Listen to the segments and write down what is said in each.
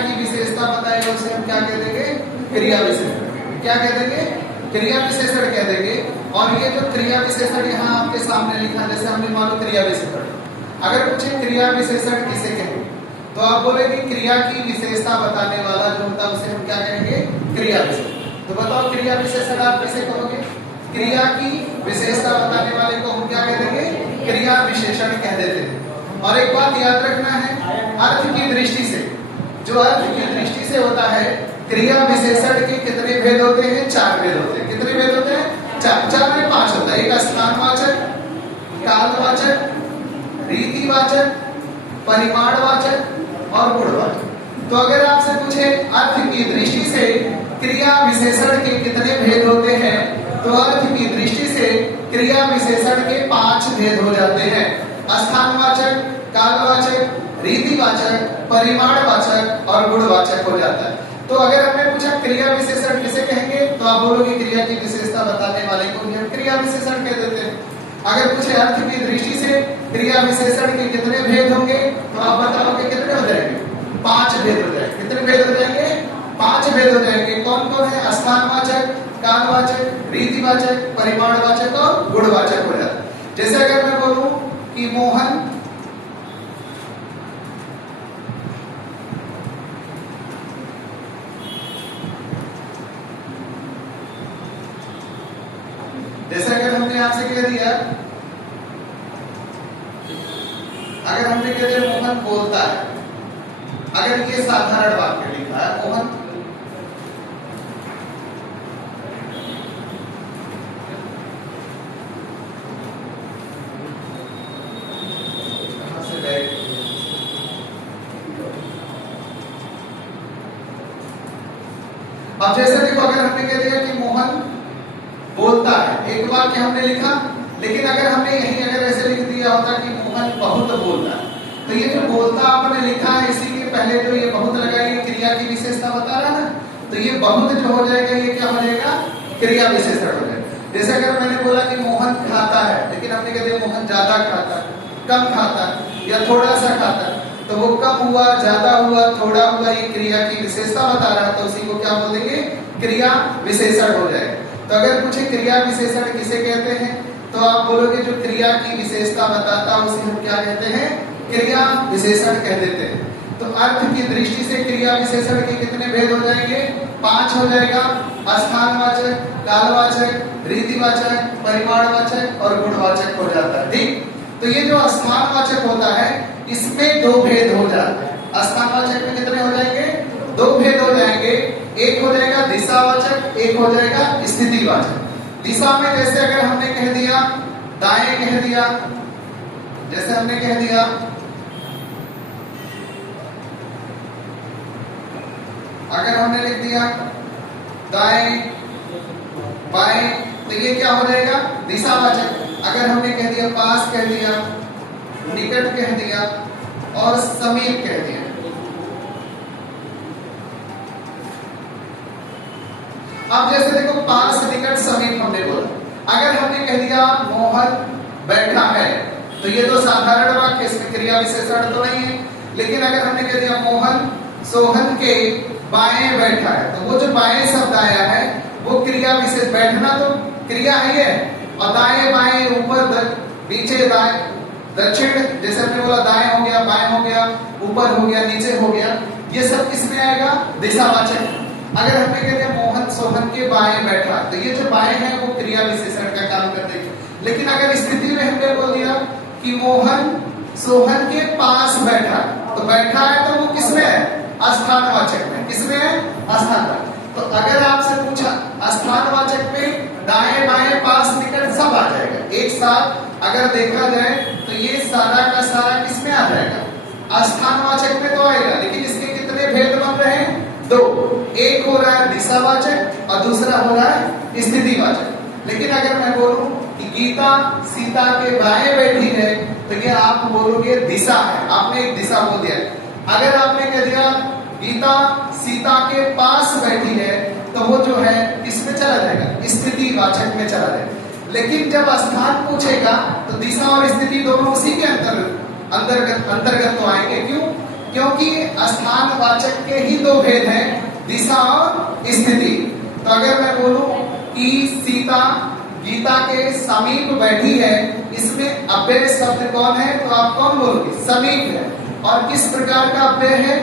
की विशेषता बताएगा उसे हम क्या कह देंगे? क्रिया विशेषण। क्या कह देंगे? क्रिया विशेषण कह देंगे। और ये जो क्रिया विशेषण यहाँ आपके सामने लिखा, जैसे हमने मान लो क्रिया विशेषण, अगर पूछे क्रिया विशेषण किसे कहेंगे तो आप बोलेंगे क्रिया की विशेषता बताने वाला जो होता है उसे हम क्या कहेंगे? क्रिया विशेषण। तो बताओ क्रिया विशेषण आप किसे कहोगे? क्रिया की विशेषता बताने वाले को हम क्या कह देंगे? क्रिया विशेषण कह देते हैं। और एक बात याद रखना है, अर्थ की दृष्टि से, जो अर्थ की दृष्टि से होता है, क्रिया विशेषण के कितने भेद होते हैं? 4 भेद होते हैं। कितने भेद होते हैं? 4 में 5 होता है। एक स्थानवाचक, कालवाचक, रीतिवाचक, परिमाणवाचक और गुणवाचक। तो अगर आपसे पूछे अर्थ की दृष्टि से क्रिया विशेषण के कितने भेद होते हैं, तो अर्थ की दृष्टि से क्रिया विशेषण के 5 भेद हो जाते हैं। स्थानवाचक, कालवाचक, रीतिवाचक, परिमाणवाचक और गुणवाचक हो जाता है। तो अगर हमने पूछा क्रिया विशेषण किसे कहेंगे, तो आप बोलोगे क्रिया की विशेषता बताने वाले को हम क्रिया विशेषण कह देते हैं। अगर पूछे अर्थ की दृष्टि से क्रिया विशेषण के कितने भेद होंगे, तो आप बताओगे कितने हो जाएंगे? 5 भेद हो जाएंगे। कितने भेद हो जाएंगे? 5 भेद हो जाएंगे। कौन कौन है? स्थानवाचक, कालवाचक, रीतिवाचक, परिमाणवाचक और गुणवाचक हो जाता है। जैसे अगर मैं बोलूं कि मोहन जैसे अगर हमने आपसे कह दिया, अगर हमने कह दिया मोहन बोलता है, अगर ये साधारण वाक्य लिखा है मोहन अब जैसे देखो, अगर हमने कह दिया कि मोहन बोलता है, एक वाक्य हमने लिखा, लेकिन अगर हमने यहीं अगर ऐसे लिख दिया होता कि मोहन बहुत बोलता है, तो ये जो बोलता आपने लिखा है, इसी के पहले जो ये बहुत लगा, ये क्रिया की विशेषता बता रहा है, तो ये बहुत जो हो जाएगा ये क्या हो जाएगा? क्रिया विशेषण हो जाएगा। जैसे अगर मैंने बोला कि मोहन खाता है, लेकिन हमने कह दिया मोहन ज्यादा खाता है, कम खाता है या थोड़ा सा खाता है, तो वो कम हुआ, ज्यादा हुआ, थोड़ा हुआ, ये क्रिया की विशेषता बता रहा है, तो उसी को क्या बोलेंगे? क्रिया विशेषण हो जाएगा। तो अगर पूछे क्रिया विशेषण किसे कहते हैं, तो आप बोलोगे जो क्रिया की विशेषता बताता है उसे हम क्या कहते हैं? क्रिया विशेषण कह देते हैं। तो अर्थ की दृष्टि से क्रिया विशेषण के कितने भेद हो जाएंगे? 5 हो जाएगा। स्थानवाचक, कालवाचक, रीतिवाचक, परिमाणवाचक और गुणवाचक हो जाता है। ठीक, तो ये जो स्थानवाचक होता है इसमें 2 भेद हो जाते हैं। स्थानवाचक में कितने हो जाएंगे? 2 भेद हो जाएंगे। एक हो जाएगा दिशावाचक, एक हो जाएगा स्थितिवाचक। दिशा में जैसे अगर हमने कह दिया दाएं, कह दिया, जैसे हमने कह दिया अगर हमने लिख दिया दाएं बाएं, तो ये क्या हो जाएगा? दिशावाचक। अगर हमने कह दिया पास, कह दिया निकट, कह दिया और समीप कह दिया, अब जैसे देखो पास, निकट, समीप हमने बोला। अगर हमने कह दिया मोहन बैठा है, तो ये तो साधारण वाक्य, इसमें क्रिया विशेषण तो नहीं है। लेकिन अगर हमने कह दिया मोहन सोहन के बाएं बैठा है, तो वो जो बाएं शब्द आया है वो क्रिया विशेष, बैठना तो क्रिया है, और दाएं बाएं, ऊपर नीचे, दाएं दक्षिण, जैसे हमने बोला दाएं हो गया, बाएं हो गया, ऊपर हो गया, नीचे हो गया, ये सब किसमें आएगा? दिशावाचक। अगर हमने कह दिया मोहन सोहन के बाएं बैठा, तो ये जो बाएं है वो क्रिया विशेषण का काम करते हैं। लेकिन अगर स्थिति में हमने बोल दिया कि मोहन सोहन के पास बैठा, तो बैठा है तो वो किसमें है? स्थानवाचक में। किसमें है? स्थानवाचक। तो अगर आपसे पूछा स्थानवाचक में दाएं बाएं पास निकट सब आ जाएगा एक साथ। अगर देखा जाए तो ये सारा का सारा किसमें आ जाएगा? स्थानवाचक में तो आएगा, लेकिन इसके कितने भेद बन रहे हैं? 2। एक हो रहा है दिशावाचक और दूसरा हो रहा है स्थितिवाचक। लेकिन अगर मैं बोलूं कि गीता सीता के बाएं बैठी है, तो ये आप बोलोगे दिशा है, आपने एक दिशा बोल दिया। अगर आपने कह दिया गीता सीता के पास बैठी है, तो वो जो है किसमें चला जाएगा? स्थितिवाचक में चला जाएगा। लेकिन जब स्थान पूछेगा तो दिशा और स्थिति दोनों उसी के अंतर्गत तो आएंगे। क्यों? क्योंकि स्थानवाचक वाचक के ही दो भेद हैं, दिशा और स्थिति। तो अगर मैं बोलूं कि सीता गीता के समीप बैठी है, इसमें अव्यय शब्द कौन है, तो आप कौन बोलोगे, समीप है। और किस प्रकार का अव्यय है,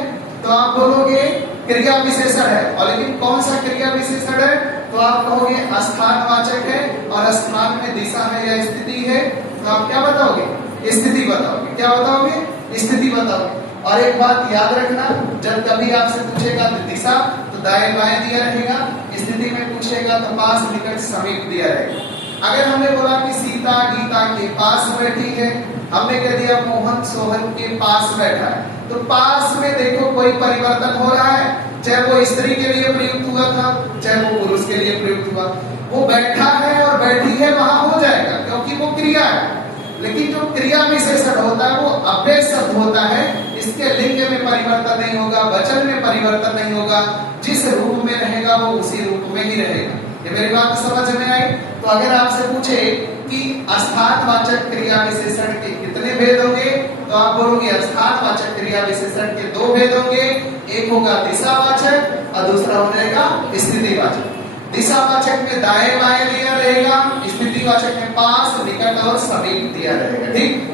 तो आप बोलोगे क्रिया विशेषण है। और लेकिन कौन सा क्रिया विशेषण है, तो आप कहोगे स्थानवाचक है, और स्थान में दिशा है या स्थिति है, तो आप क्या बताओगे, स्थिति बताओगे। क्या बताओगे, स्थिति बताओगे। और एक बात याद रखना, जब कभी आपसे पूछेगा दिशा तो दाएं बाएं दिया रहेगा, स्थिति में पूछेगा तो पास निकट समीप दिया रहेगा। अगर हमने बोला कि सीता गीता के पास बैठी है, हमने कह दिया मोहन सोहन के पास बैठा है, तो पास में देखो कोई परिवर्तन हो रहा है, चाहे वो स्त्री के लिए प्रयुक्त हुआ था, चाहे वो पुरुष के लिए प्रयुक्त हुआ, वो बैठा है और बैठी है वहां हो जाएगा, क्योंकि वो क्रिया है। लेकिन जो क्रिया विशेषण होता है वो अव्यय शब्द होता है, इसके लिंग में परिवर्तन नहीं होगा, वचन में परिवर्तन नहीं होगा, जिस रूप में रहेगा वो उसी रूप में ही रहेगा। ये मेरी बात समझ में आई। तो अगर आपसे पूछे कि स्थानवाचक क्रिया विशेषण के कितने भेद होंगे, तो आप बोलोगे स्थानवाचक क्रिया विशेषण के दो भेद होंगे, एक होगा दिशावाचक और दूसरा हो जाएगा स्थितिवाचक। दिशावाचक में दाएं बाएं दिया रहेगा, स्थितिवाचक में पास निकट और समीप दिया रहेगा। ठीक।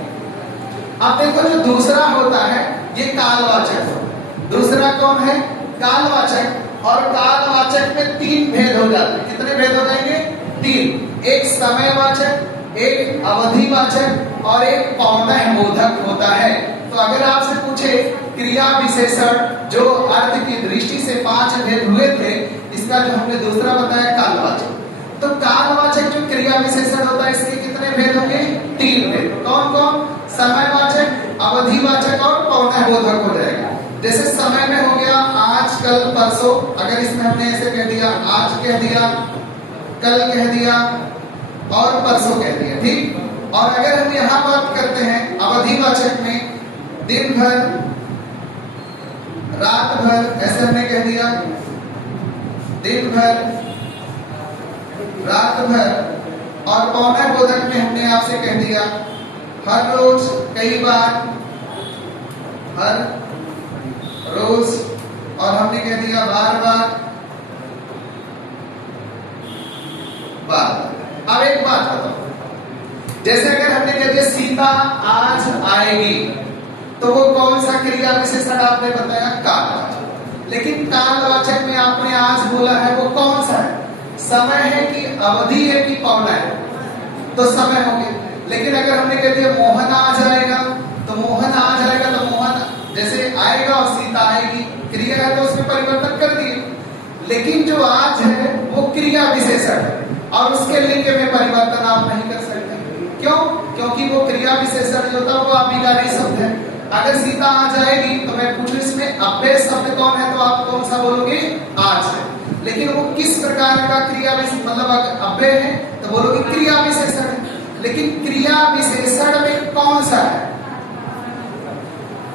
अब देखो जो दूसरा होता है ये कालवाचक। दूसरा कौन है, कालवाचक। और कालवाचक में तीन भेद हो जाते हैं। कितने भेद हो जाएंगे, तीन। एक समयवाचक, एक अवधिवाचक और एक पौनःबोधक होता है। तो अगर आपसे पूछे क्रिया विशेषण जो अर्थ की दृष्टि से 5 भेद हुए थे, इसका जो हमने दूसरा बताया कालवाचक। तो कालवाचक जो क्रिया विशेषण होता है इसके कितने भेद होंगे, 3 भेद। कौन कौन, समयवाचक, अवधिवाचक और पौनःबोधक हो जाएगा। जैसे समय में हो गया आज कल परसों, अगर इसमें हमने ऐसे कह दिया, आज कह दिया, कल कह दिया और परसों कह दिया। ठीक। और अगर हम यहाँ बात करते हैं अवधिवाचक में, दिन भर, रात भर, ऐसे हमने कह दिया, दिन भर, रात भर। और पौनःबोधक में हमने आपसे कह दिया हर रोज, कई बार, हर रोज, और हमने कह दिया बार बार, बार। अब एक बात बताओ, जैसे अगर हमने कह दिया सीता आज आएगी, तो वो कौन सा क्रिया विशेषण आपने बताया, कालवाचक। लेकिन कालवाचक में आपने आज बोला है वो कौन सा है, समय है कि अवधि है कि पौना है, तो समय हो गया। लेकिन अगर हमने कह दिया मोहन आ जाएगा, तो मोहन आ जाएगा, तो मोहन जैसे आएगा और सीता आएगी, क्रिया है तो उसमें परिवर्तन कर दिए। लेकिन जो आज है वो क्रिया विशेषण है और उसके लिंग में परिवर्तन आप नहीं कर सकते। क्यों, क्योंकि वो क्रिया विशेषण जो था वो अभिगामी शब्द है। अगर सीता आ जाएगी तो मैं पूछूं इसमें अव्यय शब्द कौन है, तो आप कौन सा बोलोगे, आज है। लेकिन वो किस प्रकार का क्रिया मतलब अव्यय है, तो बोलोगे क्रिया विशेषण है। लेकिन क्रिया विशेषण में कौन सा है,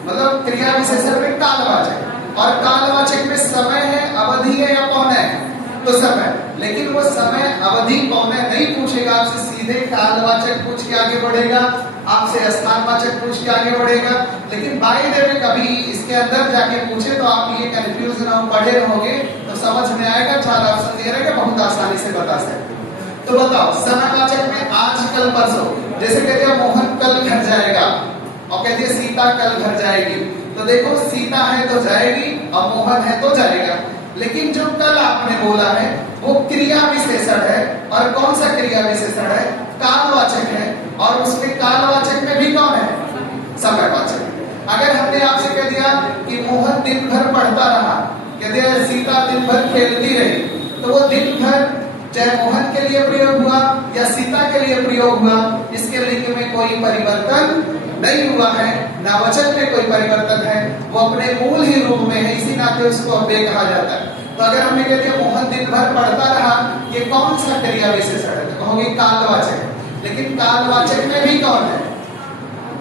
मतलब क्रिया विशेषण में कालवाचक। और कालवाचक में समय है, अवधि है या पौना है, तो समय। लेकिन वो समय अवधि पौना नहीं पूछेगा आपसे, सीधे कालवाचक पूछ के आगे बढ़ेगा, आपसे स्थानवाचक पूछ के आगे बढ़ेगा। लेकिन बाई द वे कभी इसके अंदर जाके पूछे तो आप ये कंफ्यूज ना हो, पढ़े रहोगे तो समझ में आएगा, 4 ऑप्शन दे रहेगा, बहुत आसानी से बता सकते। तो बताओ समयवाचक में आज कल परसों, जैसे कहते हैं मोहन कल घर जाएगा और कहती है सीता कल घर जाएगी, तो देखो सीता है तो जाएगी और मोहन है तो जाएगा। लेकिन जो कल आपने बोला है वो क्रिया विशेषण है, और कौन सा क्रिया विशेषण है, कालवाचक है। और उसमें कालवाचक में भी कौन है, समयवाचक। अगर हमने आपसे कह दिया कि मोहन दिन भर पढ़ता रहा, कह दिया सीता दिन भर खेलती रही, तो वो दिन भर चाहे मोहन के लिए प्रयोग हुआ या सीता के लिए प्रयोग हुआ, इसके लिंग में कोई परिवर्तन नहीं हुआ है, ना वचन में कोई परिवर्तन है, वो अपने मूल ही रूप में है, इसी नाते उसको अव्यय कहा जाता है। तो अगर हमने कह दिया मोहन दिन भर पढ़ता रहा, ये कौन सा क्रिया विशेषण है, तो कहोगे कालवाचक। लेकिन कालवाचक में भी कौन है,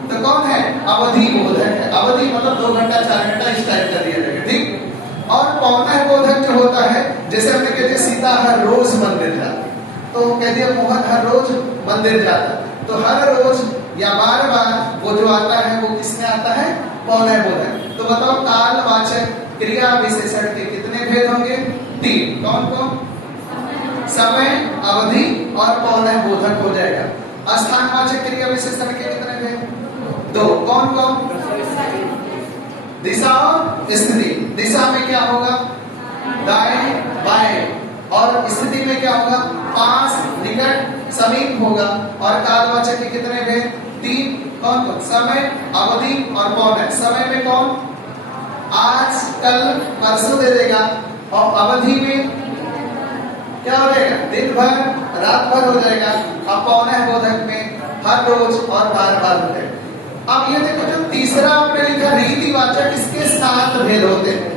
तो कौन है, अवधि बोधक है। अवधि मतलब 2 घंटा 4 घंटा इस टाइप का दिया जाएगा। ठीक। और पौनःबोधक जो होता है, जैसे हमने कहते हैं सीता हर रोज मंदिर जाती, तो कह दिया मोहन हर रोज मंदिर जाता, तो हर रोज या बार बार वो जो आता है वो किसमें आता है, पौनःबोधक। तो बताओ कालवाचक क्रिया विशेषण के कितने भेद होंगे? 3। कौन कौन? समय, अवधि और पौनः बोधक हो जाएगा। स्थानवाचक क्रिया विशेषण के कितने भेद? 2। कौन कौन? दिशा और स्थिति। दिशा में क्या होगा? दाएं बाएं। और स्थिति में क्या होगा? पास, निकट, समीप होगा। और कालवाचक के कितने भेद? 3। कौन कौन? समय, अवधि और पौनः। समय में कौन? आज, कल, परसों दे देगा। और अवधि में क्या हो जाएगा? दिन भर, रात भर हो जाएगा। और पौनः बोधक में हर रोज और बार बार हो जाएगा। अब ये देखो, जो तीसरा आपने लिखा रीतिवाचक, इसके 7 भेद होते हैं।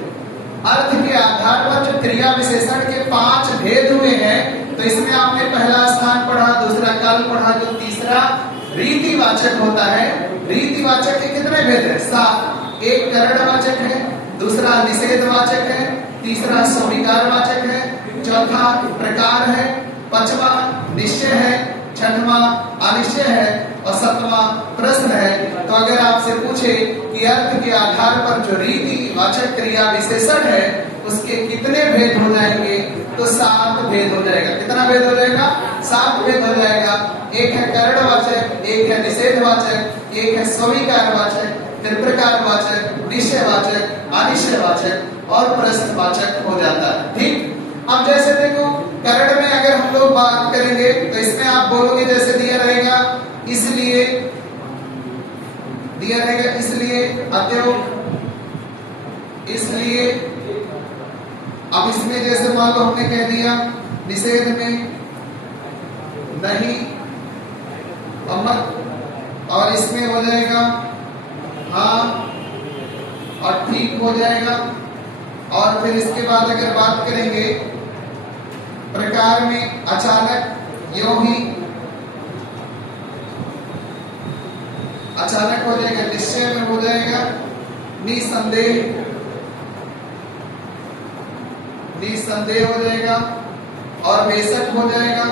अर्थ के आधार पर जो क्रिया विशेषण के 5 भेद हुए हैं, तो इसमें आपने पहला स्थान पढ़ा, दूसरा काल पढ़ा, जो तीसरा रीतिवाचक होता है। रीतिवाचक के कितने भेद हैं? 7। एक करणवाचक है, दूसरा निषेधवाचक है, तीसरा स्वीकारवाचक है, चौथा प्रकार है, पांचवा निश्चय है, छठवां अनिश्चय है और सातवां प्रश्न है। तो अगर आपसे पूछे कि अर्थ के आधार पर जो रीतिवाचक क्रिया विशेषण है उसके कितने भेद हो जाएंगे, तो 7 भेद हो जाएगा। कितना भेद हो जाएगा? 7 भेद हो जाएगा। एक है करणवाचक, एक है निषेधवाचक, एक है स्वीकारवाचक, फिर प्रकारवाचक, निश्चयवाचक, अनिश्चयवाचक और प्रश्नवाचक हो जाता है। ठीक। अब जैसे देखो, करण में अगर हम लोग बात करेंगे तो इसमें आप बोलोगे, जैसे दिया रहेगा इसलिए, दिया रहेगा इसलिए, अतएव, इसलिए। अब इसमें जैसे मान लो हमने कह दिया निषेध में नहीं और मत, और इसमें हो जाएगा हाँ और ठीक हो जाएगा। और फिर इसके बाद अगर बात करेंगे प्रकार में अचानक, यूं ही अचानक हो जाएगा, निश्चय में हो जाएगा निसंदेह, निसंदेह हो जाएगा और बेशक हो जाएगा।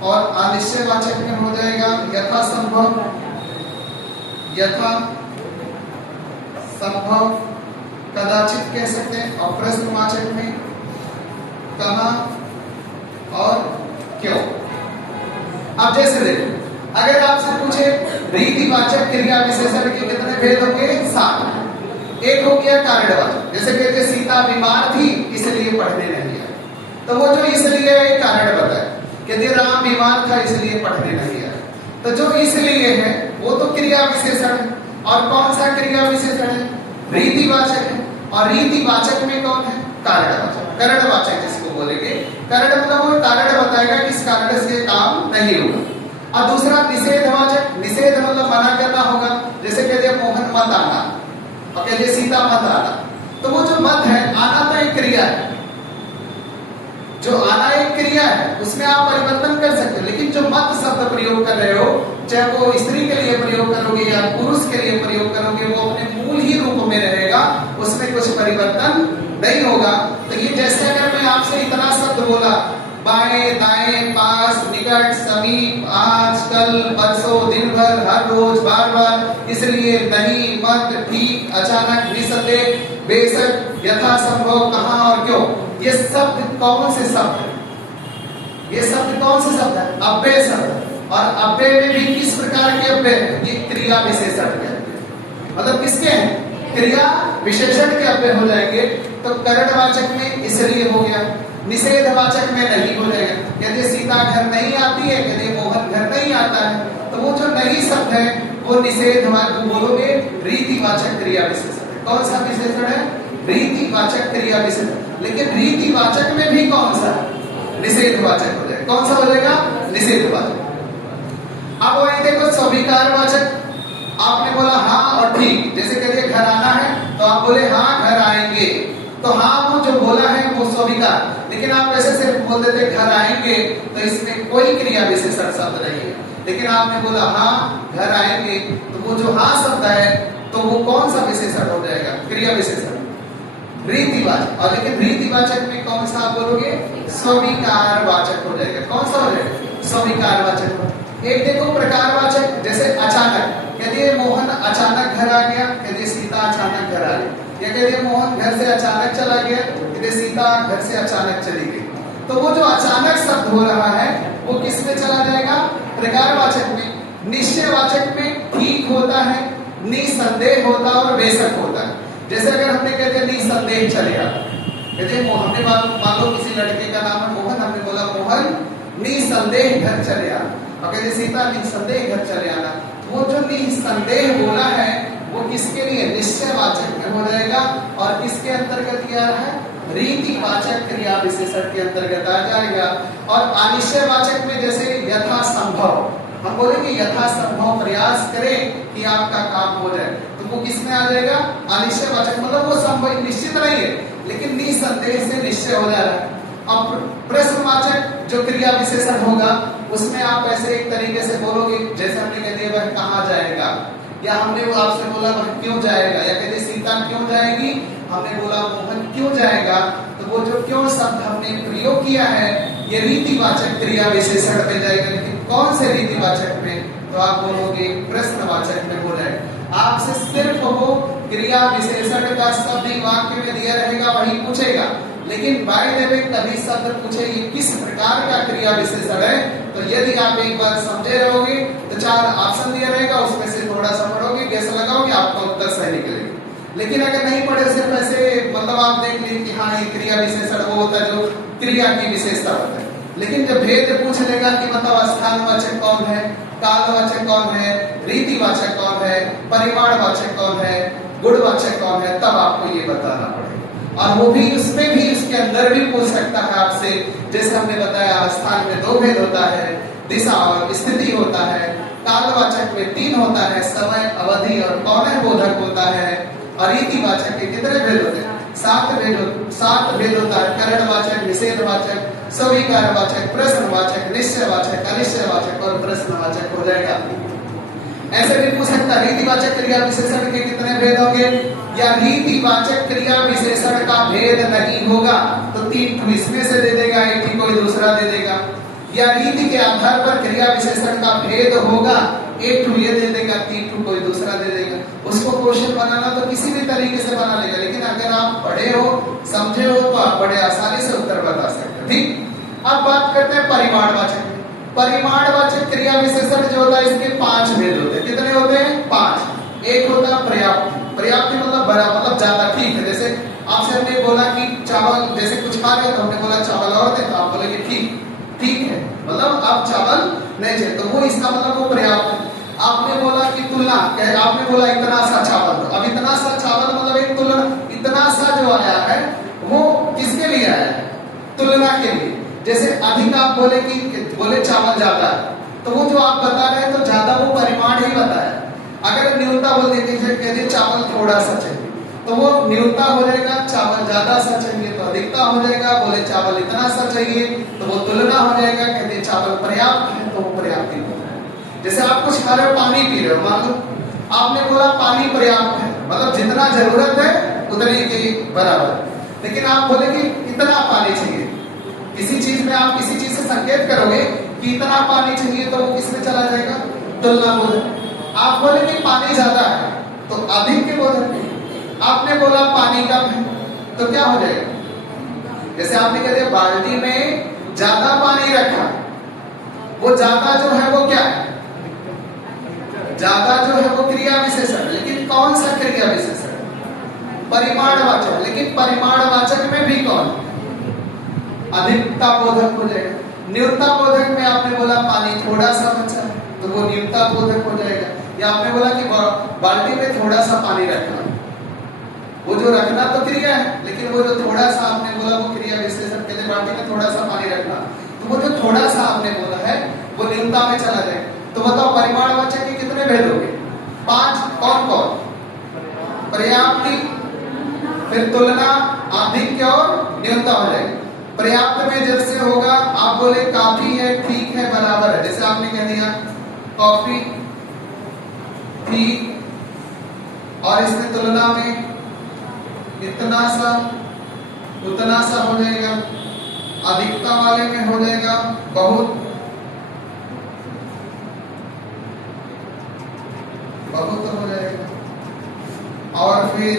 और अनिश्चयवाचक में हो जाएगा यथासंभव, यथा संभव, कदाचित कह सकते हैं। और प्रश्नवाचक में कहां और क्यों। अब जैसे देखो, अगर आपसे पूछे रीतिवाचक क्रिया विशेषण के कितने भेद होंगे? 7। एक हो गया कारणवाचक, जैसे कहते सीता बीमार थी इसलिए पढ़ने नहीं आया, तो वो जो इसलिए एक कारण बताए, कहते राम बीमार था इसलिए पढ़ने नहीं आया। तो जो इसलिए है वो तो क्रिया विशेषण है। और कौन सा क्रिया विशेषण है? रीतिवाचक है। और रीतिवाचक में कौन है? कारणवाचक, करणवाचक जिसको बोलेंगे। कारण मतलब वो कारण बताएगा किस कारण से काम नहीं होगा। और दूसरा निषेधवाचक, निषेध मतलब मना करना होगा। जैसे कहते मोहन मत आना और कहते सीता मत आना, तो वो जो मत है, आना तो एक क्रिया है, जो आना एक क्रिया है, उसमें आप परिवर्तन कर सकते हो। लेकिन जो मत शब्द प्रयोग कर रहे हो, चाहे वो स्त्री के लिए प्रयोग करोगे या पुरुष के लिए प्रयोग करोगे, वो अपने मूल ही रूप में रहेगा, उसमें कुछ परिवर्तन नहीं होगा। तो ये जैसे अगर मैं आपसे इतना शब्द बोला, बाएं दाएं, पास, निकट, समीप, आज, कल, परसों, दिन भर, हर रोज, बार बार, इसलिए, नहीं, मत, ठीक, अचानक, निसंदेह, बेशक, यथासंभव, कहां और क्यों, ये शब्द कौन से शब्द है? ये शब्द कौन से शब्द है? अव्यय शब्द। और अव्यय में भी किस प्रकार के अव्यय है? ये क्रिया विशेषण के, मतलब किसके हैं? क्रिया विशेषण के अव्यय हो जाएंगे। तो करणवाचक में इसलिए हो गया, निषेधवाचक में नहीं हो जाएगा। यदि सीता घर नहीं आती है, यदि मोहन घर नहीं आता है, तो वो जो नहीं शब्द है वो निषेधवाचक बोलोगे, रीतिवाचक क्रिया विशेषण है। कौन सा विशेषण है? रीतिवाचक क्रिया विशेषण। लेकिन रीतिवाचक में भी कौन सा? निषेधवाचक हो जाएगा। कौन सा हो जाएगा? निषेधवाचक। अब वही देखो स्वीकारवाचक, आपने बोला हाँ और ठीक, जैसे कहते घर आना है तो आप बोले हाँ घर आएंगे, तो हाँ वो जो बोला है वो स्वीकार। लेकिन आप ऐसे सिर्फ बोल देते घर आएंगे, तो इसमें कोई क्रिया विशेषण शब्द नहीं है। लेकिन आपने बोला हाँ घर आएंगे, तो वो जो हाँ शब्द है तो वो कौन सा विशेषण हो जाएगा? क्रिया विशेषण, रीतिवाचक। और लेकिन रीतिवाचक में कौन सा आप बोलोगे? स्वीकारवाचक हो जाएगा। कौन सा हो जाएगा? स्वीकारवाचक। एक देखो प्रकारवाचक, जैसे अचानक, यदि मोहन अचानक घर आ गया, यदि सीता अचानक घर आ गई, या कह दिया मोहन घर से अचानक चला गया, कहते सीता घर से अचानक चली गई। तो वो जो अचानक शब्द हो रहा है वो किस में चला जाएगा? प्रकारवाचक में। निश्चयवाचक में ठीक होता है, निसंदेह होता है और बेशक होता है। जैसे अगर हमने कह दिया निसंदेह चलेगा, कहते हमने मान लो किसी लड़के का नाम है मोहन, हमने बोला मोहन निसंदेह घर चले आना, और कहते सीता निसंदेह घर चले आना। वो जो निसंदेह बोला है वो किसके लिए? निश्चयवाचक में हो जाएगा और किसके अंतर्गत क्या है? रीतिवाचक क्रिया विशेषण के अंतर्गत आ जाएगा। और अनिश्चयवाचक में जैसे यथासंभव, हम बोलेंगे यथासंभव प्रयास करें कि आपका काम हो जाए, तो वो किस में आ जाएगा? अनिश्चयवाचक, मतलब वो संभव निश्चित नहीं है लेकिन निसंदेह से निश्चय हो जा रहा है। अब प्रश्नवाचक जो क्रिया विशेषण होगा उसमें आप ऐसे एक तरीके से बोलोगे, जैसे हमने कह दिया वह कहाँ जाएगा, या हमने वो आपसे बोला वह क्यों जाएगा, या कहते सीता क्यों जाएगी, हमने बोला मोहन क्यों जाएगा। तो वो जो क्यों शब्द हमने प्रयोग किया है ये रीतिवाचक क्रिया विशेषण में जाएगा। लेकिन कौन से रीतिवाचक में? तो आप बोलोगे प्रश्नवाचक में हो जाएगा। आपसे सिर्फ वो क्रिया विशेषण का शब्द वाक्य में दिया रहेगा वही पूछेगा, लेकिन बाय द वे कभी शब्द पूछे ये किस प्रकार का क्रिया विशेषण है, तो यदि आप एक बार समझे रहोगे तो 4 ऑप्शन दिया रहेगा, उसमें से थोड़ा सा पढ़ोगे, गेस लगाओगे, आपका उत्तर सही निकलेगा। लेकिन अगर नहीं पढ़े सिर्फ ऐसे मतलब आप देख लीजिए कि हाँ ये क्रिया विशेषण वो होता है जो क्रिया की विशेषता होता है, लेकिन जब भेद पूछ लेगा कि मतलब स्थानवाचक कौन है, कालवाचक कौन है, रीतिवाचक कौन है, परिमाणवाचक कौन है, गुणवाचक कौन है, तब आपको ये बताना पड़ेगा। और वो भी उसमें भी उसके अंदर भी पूछ सकता है आपसे, जैसे हमने बताया स्थान में 2 भेद होता है, दिशा और स्थिति होता है, कालवाचक में 3 होता है, समय अवधि और कौन बोधक होता है, और रीतिवाचक के कितने भेद होते हैं? 7 भेद होता है, करणवाचक, निषेधवाचक, स्वीकारवाचक, प्रश्नवाचक, निश्चयवाचक, अनिश्चयवाचक और प्रश्नवाचक हो जाएगा। ऐसे भी पूछ सकता है रीतिवाचक क्रिया विशेषण के कितने भेद होंगे, या रीतिवाचक क्रिया विशेषण का भेद नहीं होगा तो 3 इसमें से दे देगा, एक ही कोई दूसरा दे देगा, या रीति के आधार पर क्रिया विशेषण का भेद होगा, एक ये दे देगा, 3 कोई दूसरा दे देगा। उसको क्वेश्चन बनाना तो किसी भी तरीके से बना लेगा, लेकिन अगर आप पढ़े हो समझे हो तो आप बड़े आसानी से उत्तर बता सकते हो। ठीक, अब बात करते हैं परिमाणवाचक। परिमाणवाचक क्रिया विशेषण जो होता है इसके 5 भेद होते हैं। कितने होते हैं? 5। एक होता है पर्याप्ति। पर्याप्ति मतलब बड़ा, मतलब ज्यादा, ठीक है। जैसे आपसे हमने बोला कि चावल, जैसे कुछ खा गए तो हमने बोला चावल और दे, तो आप बोलेंगे ठीक है, मतलब आप चावल नहीं चाहिए, तो वो इसका मतलब वो पर्याप्त है। आपने बोला कि तुलना, आपने बोला इतना सा चावल, तो अब इतना सा चावल मतलब एक तुलना, इतना सा जो आया है वो किसके लिए आया है? तुलना के लिए। जैसे अधिक आप बोले चावल ज्यादा है, तो वो जो आप बता रहे हैं तो ज्यादा वो परिमाण ही बताया। अगर न्यूनता बोल देते कहते चावल थोड़ा सा चाहिए, तो वो न्यूनता हो जाएगा, चावल ज्यादा सा चाहिए तो अधिकता हो जाएगा, बोले चावल इतना सा चाहिए तो वो तुलना हो जाएगा, कहते चावल पर्याप्त है तो वो पर्याप्ति हो जाएगा। जैसे आप कुछ खा रहे हो, पानी पी रहे हो, मान लो आपने बोला पानी पर्याप्त है, मतलब जितना जरूरत है उतने के बराबर, लेकिन आप बोले कि इतना पानी चाहिए। किसी चीज में आप किसी चीज से संकेत करोगे कि इतना पानी चाहिए तो वो किसमें चला जाएगा? तुलना बोधक। आप बोले कि पानी ज्यादा है तो अधिक के बोधक। आपने बोला पानी कम है तो क्या हो जाएगा? जैसे आपने कह दिया बाल्टी में ज्यादा पानी रखा, वो ज्यादा जो है वो क्या है? ज्यादा जो है वो क्रिया विशेषण, लेकिन कौन सा क्रिया विशेषण? परिमाणवाचक। लेकिन परिमाणवाचक में भी कौन? अधिकता बोधक हो जाएगा। न्यूनता बोधक में आपने बोला पानी थोड़ा सा बचा तो वो न्यूनता बोधक हो जाएगा। या आपने बोला कि बाल्टी में थोड़ा सा पानी रखना, वो जो रखना तो क्रिया है, लेकिन वो जो थोड़ा सा आपने बोला वो क्रिया विशेषण। कहते बाल्टी में थोड़ा सा पानी रखना, तो वो जो थोड़ा सा आपने बोला है वो न्यूनता में चला जाएगा। तो बताओ परिमाणवाचक के कितने भेद होंगे? 5। कौन कौन? पर्याप्ति, फिर तुलना, अधिक और न्यूनता हो जाएगी। पर्याप्त में जैसे होगा आप बोले काफी है, ठीक है, बराबर है। जैसे आपने कह दिया कॉफी ठीक, और इसमें तुलना में इतना सा उतना सा हो जाएगा। अधिकता वाले में हो जाएगा बहुत बहुत हो जाएगा। और फिर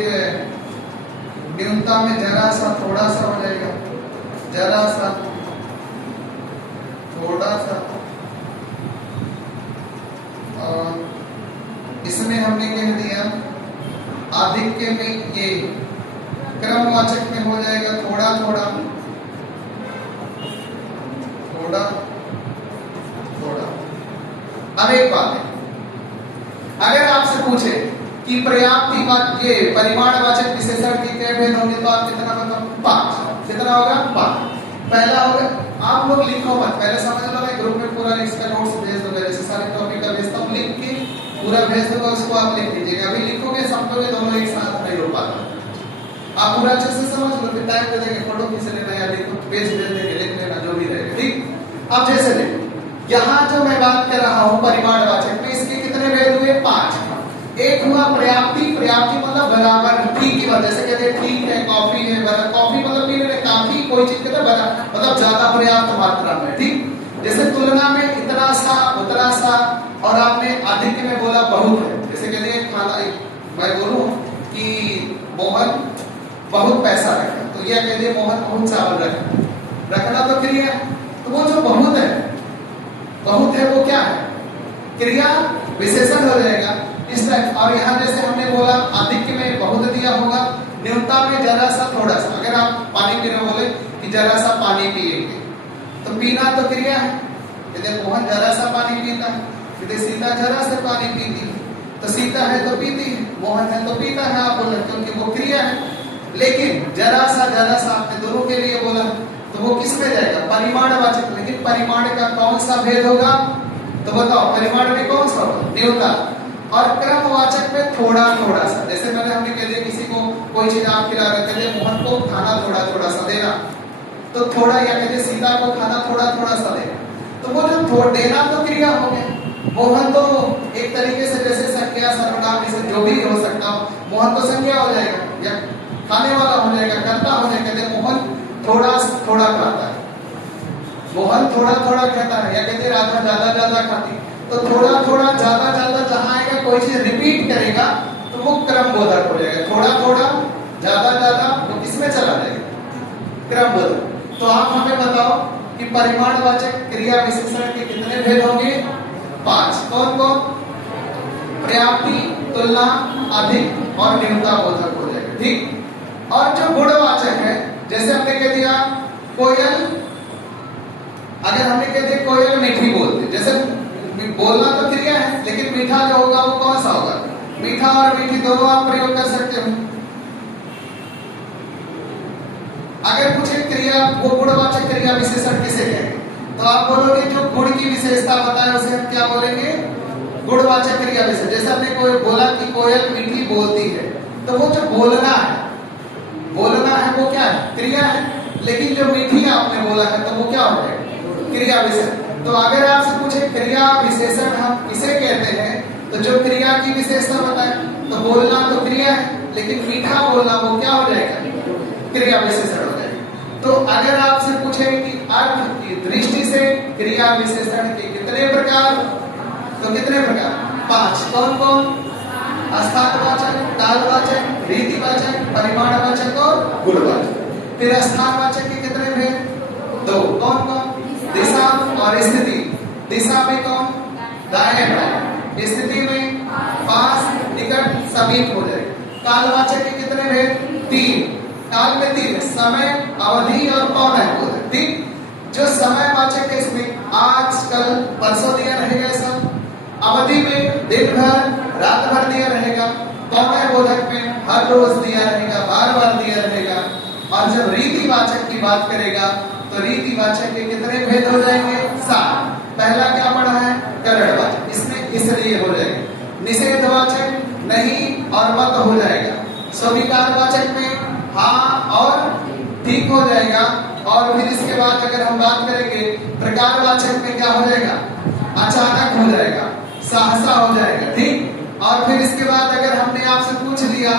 न्यूनता में जरा सा थोड़ा सा हो जाएगा, जरा सा थोड़ा सा। और इसमें हमने कह दिया आधिक्य में ये क्रमवाचक में हो जाएगा थोड़ा थोड़ा थोड़ा थोड़ा। अब एक बात है, अगर आपसे पूछे कि पर्याप्ति ये परिमाणवाचक विशेषण के कितने भेद होंगे तो आप कितना बताओ? 5। कितना होगा? 5। पहला होगा, आप लोग लिखो मत, पहले समझ लो, मैं ग्रुप में पूरा इसका नोट्स भेज दूंगा, जैसे सारे टॉपिक का भेजता हूँ, लिख के पूरा भेज दूंगा, उसको आप लिख लीजिएगा। अभी लिखोगे समझोगे दोनों एक साथ नहीं हो पाता। आप पूरा अच्छे से समझ लो, फिर टाइम दे देंगे, फोटो खींच लेना या लिखो, पेज भेज देंगे, लिख लेना, जो भी रहेगा। ठीक। अब जैसे देखो यहाँ जो मैं बात कर रहा हूँ परिमाणवाचक में, इसके कितने भेद हुए? 5। एक हुआ पर्याप्ति, पर्याप्ति मतलब बराबर, ठीक की वजह से कहते हैं ठीक है, कॉफी है, कॉफी मतलब पीने में काफी, कोई चीज कहते हैं मतलब ज्यादा पर्याप्त मात्रा में। ठीक। जैसे तुलना में इतना सा उतना सा, और आपने अधिक में बोला बहुत है, जैसे कहते हैं खाना, मैं बोलूं कि मोहन बहुत पैसा रखा, तो यह कहते हैं मोहन बहुत चावल रखा, रखना तो क्रिया, तो वो जो बहुत है वो क्या है? क्रिया विशेषण हो जाएगा इस टाइप। और यहाँ जैसे हमने बोला अधिक में बहुत दिया होगा, न्यूनता में जरा सा थोड़ा सा। अगर आप पानी पीने बोले कि जरा सा पानी पिएंगे, तो पीना तो क्रिया है, यदि मोहन जरा सा पानी पीता है, यदि सीता जरा सा पानी पीती है, तो सीता है तो पीती है, मोहन है तो पीता है, आप बोले क्योंकि वो क्रिया है। लेकिन जरा सा आपने दोनों के लिए बोला, तो वो किस में जाएगा? परिमाणवाचक। लेकिन परिमाण का कौन सा भेद होगा? तो बताओ, परिमाण में कौन सा होगा? न्यूनता। और क्रमवाचक में थोड़ा थोड़ा सा। जैसे मैंने हमने कह दिया किसी को कोई चीज आप खिला रहे थे, मोहन को खाना थोड़ा थोड़ा सा देना, तो थोड़ा, या कहते सीता को खाना थोड़ा थोड़ा सा देना, तो वो जो देना तो क्रिया हो गया। मोहन तो एक तरीके से जैसे संज्ञा सर्वनाम जैसे जो भी हो सकता हो, मोहन तो संज्ञा हो जाएगा या खाने वाला हो जाएगा, कर्ता हो जाएगा। कहते मोहन थोड़ा थोड़ा खाता है, मोहन थोड़ा थोड़ा खाता है, या कहते राधा ज्यादा ज्यादा खाती। तो थोड़ा थोड़ा ज्यादा ज्यादा जहां आएगा कोई चीज रिपीट करेगा तो वो क्रम बोधक हो जाएगा। थोड़ा थोड़ा ज्यादा ज्यादा वो किसमें चला जाएगा? क्रम बोधक। तो आप हमें बताओ कि परिमाणवाचक क्रिया विशेषण के कितने भेद होंगे? 5। कौन कौन? पर्याप्ति, तुलना, अधिक और न्यूनता बोधक हो जाएगा। ठीक। और जो गुणवाचक है, जैसे हमने कह दिया कोयल, अगर हमने कह दिया कोयल मीठी बोलती, जैसे बोलना तो क्रिया है, लेकिन मीठा जो होगा वो कौन सा होगा? मीठा और मीठी दोनों आप प्रयोग कर सकते हो। अगर पूछे क्रिया, वो गुणवाचक क्रिया विशेषण किसे कहेंगे, तो आप बोलोगे जो गुण की विशेषता बताए उसे हम क्या बोलेंगे? गुणवाचक क्रिया विशेषण। जैसे हमने कोई बोला कि कोयल मीठी बोलती है, तो वो जो बोलना है वो क्या है? क्रिया है। लेकिन जो मीठी आपने बोला है तो वो क्या हो जाएगा? क्रिया विशेषण। तो अगर आपसे पूछे क्रिया विशेषण हम किसे कहते हैं, तो जो क्रिया की विशेषता बताए, तो बोलना तो क्रिया है, लेकिन मीठा बोलना वो क्या हो जाएगा? क्रिया विशेषण हो जाएगा। तो अगर आपसे पूछे कि अर्थ की दृष्टि से क्रिया विशेषण के कितने प्रकार, तो कितने प्रकार? 5। कौन कौन? स्थानवाचक, कालवाचक, रीतिवाचक, परिमाणवाचक और गुणवाचक। फिर स्थानवाचक के कितने भेद? 2। कौन कौन? दिशा और स्थिति। दिशा में कौन? दाएं बाएं। स्थिति में पास, निकट, समीप हो जाएगा। कालवाचक के कितने भेद? 3। काल में 3, समय, अवधि और कौन है वो। ठीक। जो समयवाचक है इसमें आज, कल, परसों दिया रहेगा सब। अवधि में दिन भर, रात भर दिया रहेगा। कौन है बोधक में हर रोज दिया रहेगा, बार बार दिया रहेगा। और जब रीतिवाचक की बात करेगा तो रीतिवाचक के कितने भेद हो जाएंगे? 7। पहला क्या पढ़ा है? करणवाचक, इसमें इसलिए हो जाएगा। निषेधवाचक नहीं और मत हो जाएगा। स्वीकारवाचक में हाँ और ठीक हो जाएगा। और फिर इसके बाद अगर हम बात करेंगे प्रकारवाचक में क्या हो जाएगा? अचानक हो जाएगा, सहसा हो जाएगा। ठीक। और फिर इसके बाद अगर हमने आपसे पूछ लिया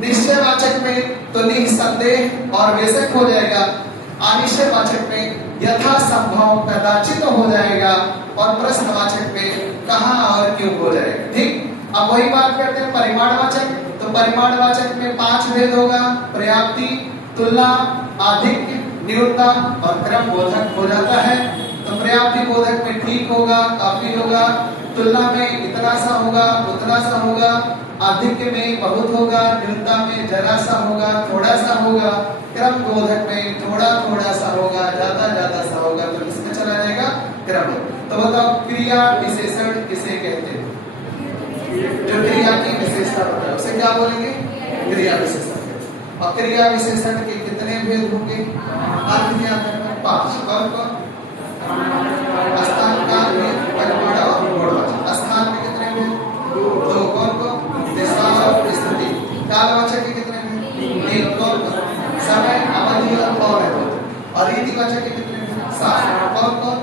निश्चयवाचक में, तो निसंदेह और बेशक हो जाएगा। अनिश्चयवाचक में यथा संभव कदाचित हो जाएगा। और प्रश्नवाचक में कहां और क्यों हो जाएगा। ठीक। अब वही बात करते हैं परिमाणवाचक। तो परिमाणवाचक में 5 भेद होगा, पर्याप्ति, तुलना, आधिक्य, न्यूनता और क्रम बोधक हो जाता है। तो पर्याप्ति बोधक में ठीक होगा, काफी होगा, तुलना में इतना सा होगा, उतना सा होगा, आधिक्य में बहुत होगा, न्यूनता में जरा सा होगा, थोड़ा सा होगा, क्रम बोधक में थोड़ा थोड़ा सा होगा, ज्यादा ज्यादा सा होगा। तो किसमें चला जाएगा? क्रम। तो बताओ क्रिया विशेषण किसे कहते हैं? जो क्रिया की विशेषता होता है उसे क्या बोलेंगे? क्रिया विशेषण। और क्रिया विशेषण के कितने भेद होंगे? अर्थ के आधार पर 5। कौन? स्थान, काल, परिमाण और गुणवाचक। स्थान में कितने भेद? 2। कौन? दिशा और स्थिति। कालवाचक के कितने भेद? 3। कौन? समय, अवधि और और रीतिवाचक के कितने भेद? 7। कौन?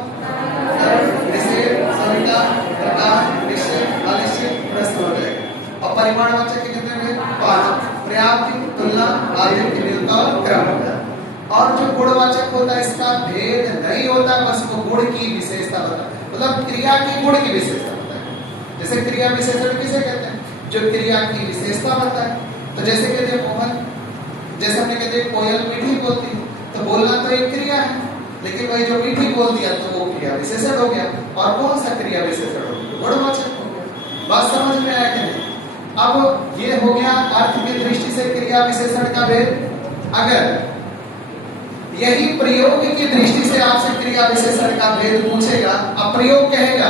निषेध, संहिता, प्रकार, निश्चय, अनिश्चित, प्रश्न हो जाएगा। और परिमाणवाचक के कितने भेद? 5। पर्याप्ति, तुलना, आधिक्य, न्यूनता और क्रम हो जाएगा। और जो गुणवाचक होता है इसका भेद नहीं होता, बस वो गुण की विशेषता बताता है, मतलब क्रिया की गुण की विशेषता बताता है। जैसे क्रिया विशेषण किसे कहते हैं? जो क्रिया की विशेषता बताता है। तो जैसे कहते हैं मोहन, जैसे हमने कहते हैं कोयल मीठी बोलती है, तो बोलना तो एक क्रिया है, लेकिन वही जो मीठी बोल दिया तो वो क्रिया विशेषण हो गया। और कौन सा क्रिया विशेषण हो गया? गुणवाचक हो गया। बात समझ में आया कि नहीं? अब ये हो गया अर्थ की दृष्टि से क्रिया विशेषण का भेद। अगर यही प्रयोग की दृष्टि से आपसे क्रिया विशेषण का भेद पूछेगा, अब प्रयोग कहेगा,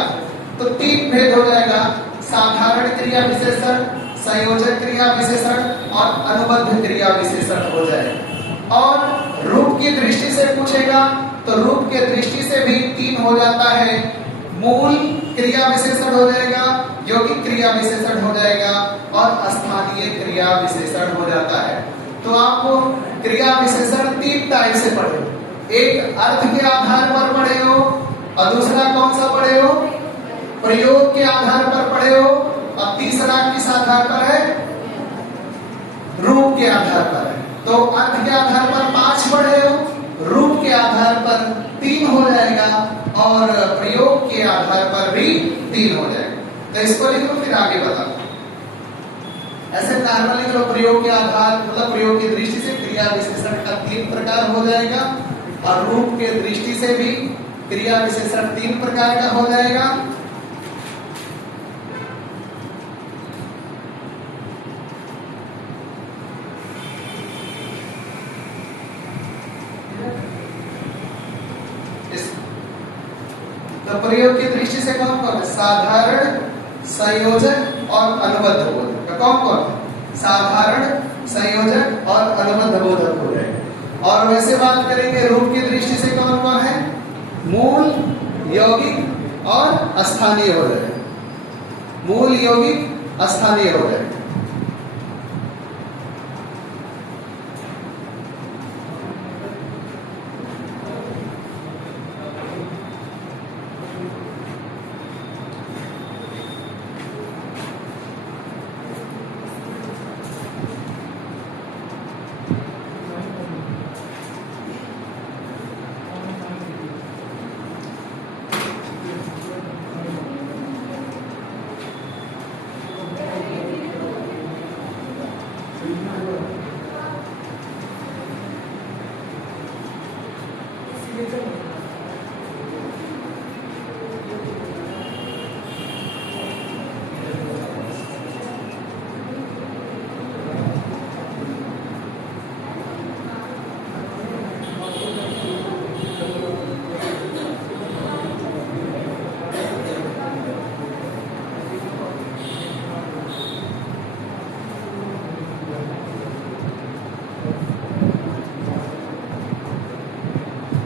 तो 3 भेद हो जाएगा। साधारण क्रिया विशेषण, संयोजक क्रिया विशेषण और अनुबंध क्रिया विशेषण हो जाएगा। और रूप की दृष्टि से पूछेगा तो रूप के दृष्टि से भी 3 हो जाता है। मूल क्रिया विशेषण हो जाएगा, यौगिक क्रिया विशेषण हो जाएगा और स्थानीय क्रिया विशेषण हो जाता है। तो आप क्रिया विशेषण 3 टाइप से पढ़े हो। एक अर्थ के आधार पर पढ़े हो और दूसरा कौन सा पढ़े हो? प्रयोग के आधार पर पढ़े हो और तीसरा किस आधार पर है? रूप के आधार पर है। तो अर्थ के आधार पर 5 पढ़े हो, रूप के आधार पर 3 हो जाएगा और प्रयोग के आधार पर भी 3 हो जाएगा। तो इसको लिखो, फिर आगे बताओ। ऐसे नॉर्मली जो प्रयोग के आधार मतलब प्रयोग की दृष्टि से क्रिया विशेषण का 3 प्रकार हो जाएगा और रूप के दृष्टि से भी क्रिया विशेषण 3 प्रकार का हो जाएगा। तो प्रयोग की दृष्टि से कौन कौन? साधारण, संयोजक और अनुबंध बोधक। कौन कौन? साधारण, संयोजक और अनुबंध बोधक हो जाएगा। और वैसे बात करेंगे रूप की दृष्टि से कौन कौन है? मूल, यौगिक और स्थानीय हो जाएगा। मूल, यौगिक, स्थानीय हो जाएगा।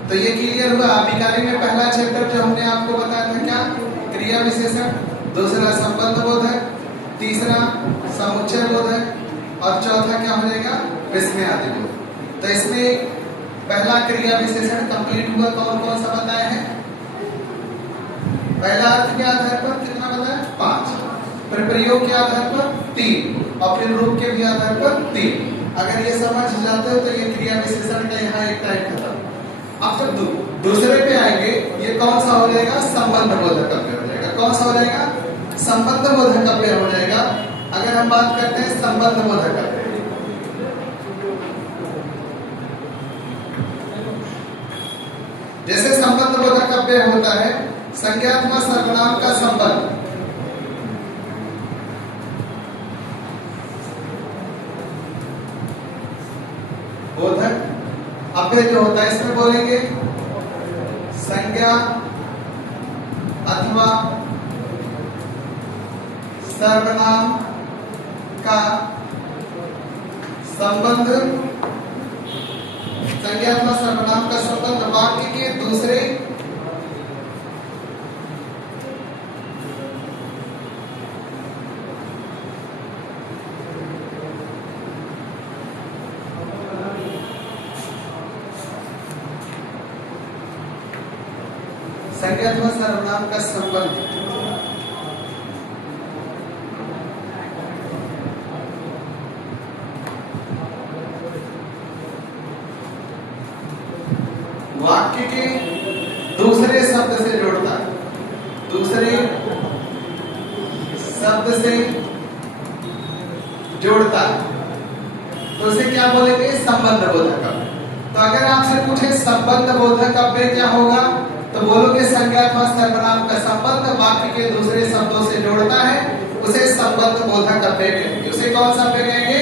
तो ये क्लियर हुआ। अभिकारी में पहला चैप्टर जो हमने आपको बताया था क्या? क्रिया विशेषण, दूसरा संबंध बोधक, तीसरा समुच्चय बोधक और चौथा क्या हो जाएगा? विस्मय आदि बोधक। तो इसमें पहला क्रिया विशेषण कंप्लीट हुआ। कौन कौन सा बताया है? पहला अर्थ के आधार पर कितना बताया? 5, फिर प्रयोग के आधार पर 3 और फिर रूप के भी आधार पर 3। अगर ये समझ जाते हो तो ये क्रिया विशेषण का यहाँ एक टाइप खत्म। अब तक दूसरे पे आएंगे, ये कौन सा हो जाएगा? संबंध बोधक अव्यय हो जाएगा। कौन सा हो जाएगा? संबंध बोधक अव्यय हो जाएगा। अगर हम बात करते हैं संबंध बोधक अव्यय, जैसे संबंध बोधक अव्यय होता है संज्ञात्मक सर्वनाम का संबंध, बोधक अव्यय जो होता है इसमें बोलेंगे संज्ञा अथवा सर्वनाम का संबंध, संज्ञात्मक सर्वनाम का संबंध वाक्य के दूसरे संज्ञात्मक सर्वनाम का संबंध वाक्य के दूसरे शब्द से जोड़ता है, दूसरे शब्द से जोड़ता है, तो उसे क्या बोलेंगे? संबंध बोधक अव्यय। तो अगर आपसे पूछे संबंध बोधक अव्यय क्या होगा, तो बोलोगे संज्ञात्मक सर्वनाम का संबंध वाक्य के दूसरे शब्दों से जोड़ता है, उसे संबंध बोधक अव्यय कहेंगे। उसे कौन सा अव्यय कहेंगे?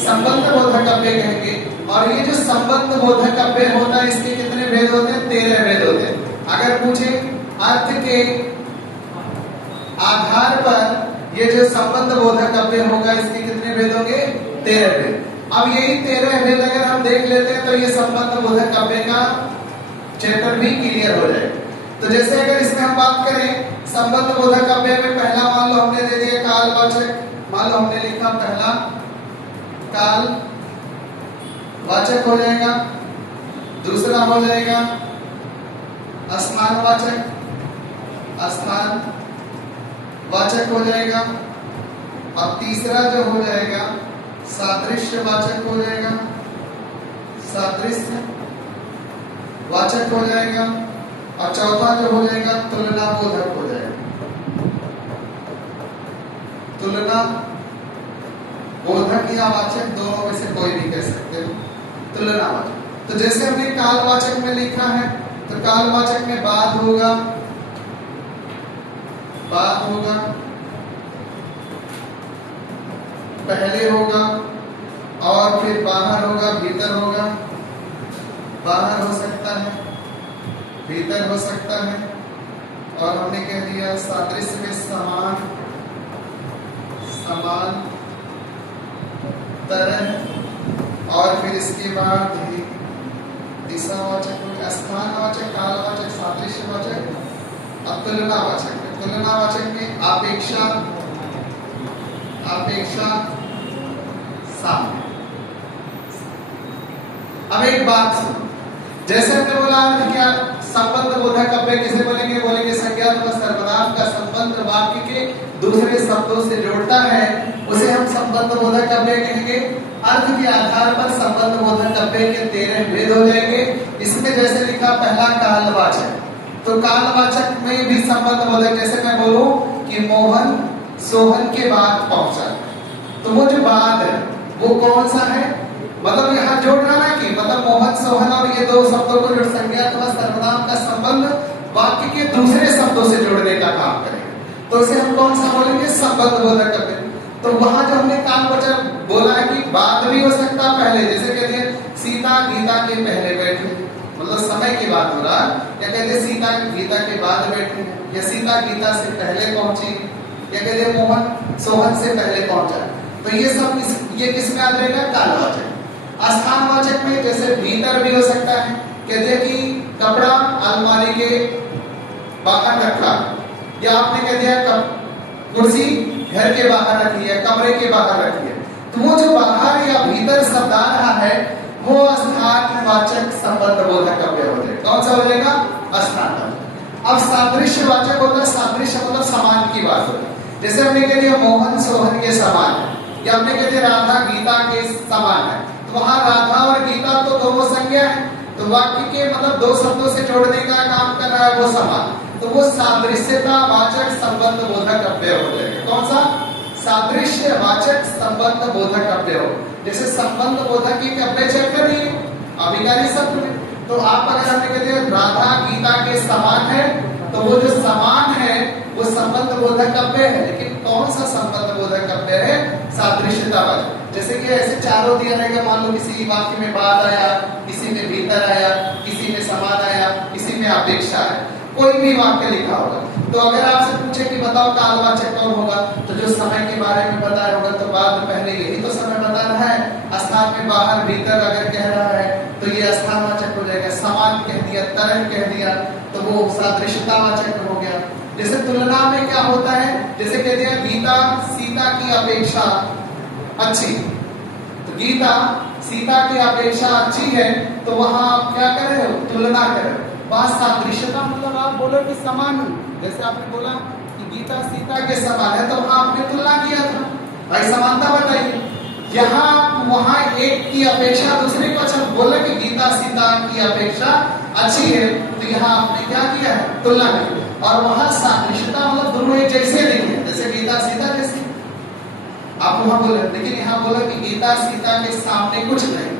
संबंध बोधक अव्यय कहेंगे। और ये जो संबंध बोधक अव्यय होता है इसके कितने भेद होते हैं? 13 भेद होते हैं। अगर पूछे अर्थ के आधार पर ये जो संबंध बोधक अव्यय होगा इसके कितने भेद होंगे? 13 भेद। अब यही 13 भेद अगर हम देख लेते हैं तो ये संबंध बोधक अव्यय का चैप्टर भी क्लियर हो जाएगा। तो जैसे अगर इसमें हम बात करें संबंध बोधक अव्यय में पहला मान लो हमने दे दिया कालवाचक, मान लो हमने लिखा पहला काल वाचक हो जाएगा, दूसरा हो जाएगा स्थानवाचक, स्थान वाचक हो जाएगा, और तीसरा जो हो जाएगा सादृश्य वाचक हो जाएगा, सादृश्य वाचक हो जाएगा, और चौथा जो हो जाएगा तुलना बोधक हो जाएगा, तुलना बोधक या वाचक दोनों में से कोई भी कह सकते हो, तुलनावाचक। तो जैसे हमने कालवाचक में लिखा है तो कालवाचक में बाद होगा, बाद होगा, पहले होगा, और फिर बाहर होगा, भीतर होगा, बाहर हो सकता है, भीतर हो सकता है, और हमने कह दिया सादृश्य में समान, समान तरह, और फिर इसके बाद दिशावाचक, स्थानवाचक, कालवाचक, सादृश्यवाचक, अब तुलनावाचक। तुलनावाचक में अपेक्षा, अपेक्षा, साम्य। अब एक बात सुनो, जैसे हमने बोला क्या संबंध बोधक अव्यय किसे बोलेंगे? बोलेंगे संज्ञात्मक सर्वनाम का संबंध वाक्य के दूसरे शब्दों से जोड़ता है, उसे हम संबंध बोधक अव्यय कहेंगे। अर्थ के आधार पर संबंध बोधक अव्यय के 13 भेद हो जाएंगे। इसमें जैसे लिखा पहला कालवाचक, तो कालवाचक में भी संबंध बोधक, जैसे मैं बोलूं कि मोहन सोहन के बाद पहुंचा, तो वो जो बाद है वो कौन सा है? मतलब यहाँ जोड़ना ना कि मतलब मोहन सोहन और ये दो शब्दों को जो संज्ञात्मक सर्वनाम का संबंध वाक्य के दूसरे शब्दों से जोड़ने का काम करेंगे, तो इसे हम कौन सा बोलेंगे? संबंध बोधक अव्यय। तो वहां जो हमने कालवाचक बोला है कि बाद भी हो सकता पहले, जैसे कहते हैं सीता गीता के पहले बैठे, मतलब समय की बात हो रहा है, या कहते हैं सीता गीता के बाद बैठे, या सीता गीता से पहले पहुंची, या कहते हैं मोहन सोहन से पहले पहुंचा। तो ये सब ये किस में आ जाएगा? कालवाचक। स्थानवाचक में जैसे भीतर भी हो सकता है, कहते हैं कि कपड़ा अलमारी के बाहर रखा, या आपने कह दिया कुर्सी घर के बाहर रखी है, कमरे के बाहर रखी है, तो वो जो बाहर या भीतर शब्द आ रहा है वो स्थानवाचक संबंध बोधक अव्यय हो जाएगा। कौन सा हो जाएगा? स्थानवाचक। अब सादृश्यवाचक होता है, सादृश्य मतलब समान की बात होती है। जैसे हमने कह दिया मोहन सोहन के समान है, या हमने कह दिया राधा गीता के समान है, तो वहां राधा और गीता तो दोनों संज्ञा है, तो वाक्य के मतलब दो शब्दों से जोड़ने का काम कर रहा है वो समान, तो वो सादृश्यता वाचक संबंध बोधक अव्यय हो जाएगा। कौन सा? सादृश्यवाचक संबंध बोधक अव्यय हो। जैसे संबंध बोधक की अव्यय चेक कर रही है अभिकारी शब्द में, तो आप अगर हमने कहते हैं राधा गीता के समान है, तो वो जो समान है वो संबंध बोधक अव्यय है। लेकिन कौन सा संबंध बोधक अव्यय है? सादृश्यतावाचक। जैसे कि ऐसे चारों दिया रहेगा, मान लो किसी वाक्य में बाद आया, किसी में भीतर आया, किसी में समान आया, किसी में अपेक्षा है, कोई भी वाक्य लिखा होगा। तो अगर आपसे पूछे कि बताओ कालवाचक कौन होगा, तो जो समय के बारे में बताया होगा, तो बाद में पहले यही तो समय बता रहा है। स्थान में बाहर भीतर अगर कह रहा है तो ये स्थानवाचक हो जाएगा। समान कह दिया, तरह कह दिया, तो वो सादृश्यतावाचक हो गया। जैसे तुलना में क्या होता है, जैसे कह दिया गीता सीता की अपेक्षा अच्छी, तो गीता सीता की अपेक्षा अच्छी है, तो वहां आप क्या कर रहे हो? तुलना कर रहे हो। वहां सादृश्यता मतलब आप बोलो कि समान, जैसे आपने बोला कि गीता सीता के समान है, तो वहां आपने तुलना किया था, भाई समानता बताइए। यहाँ वहां एक की अपेक्षा दूसरे को अच्छा बोला कि गीता सीता की अपेक्षा अच्छी है, तो यहाँ आपने क्या किया है? तुलना की। और वहां सादृश्यता मतलब दोनों एक जैसे नहीं है, जैसे गीता सीता जैसी आप वहां बोले, लेकिन यहाँ बोला कि गीता सीता के सामने कुछ नहीं,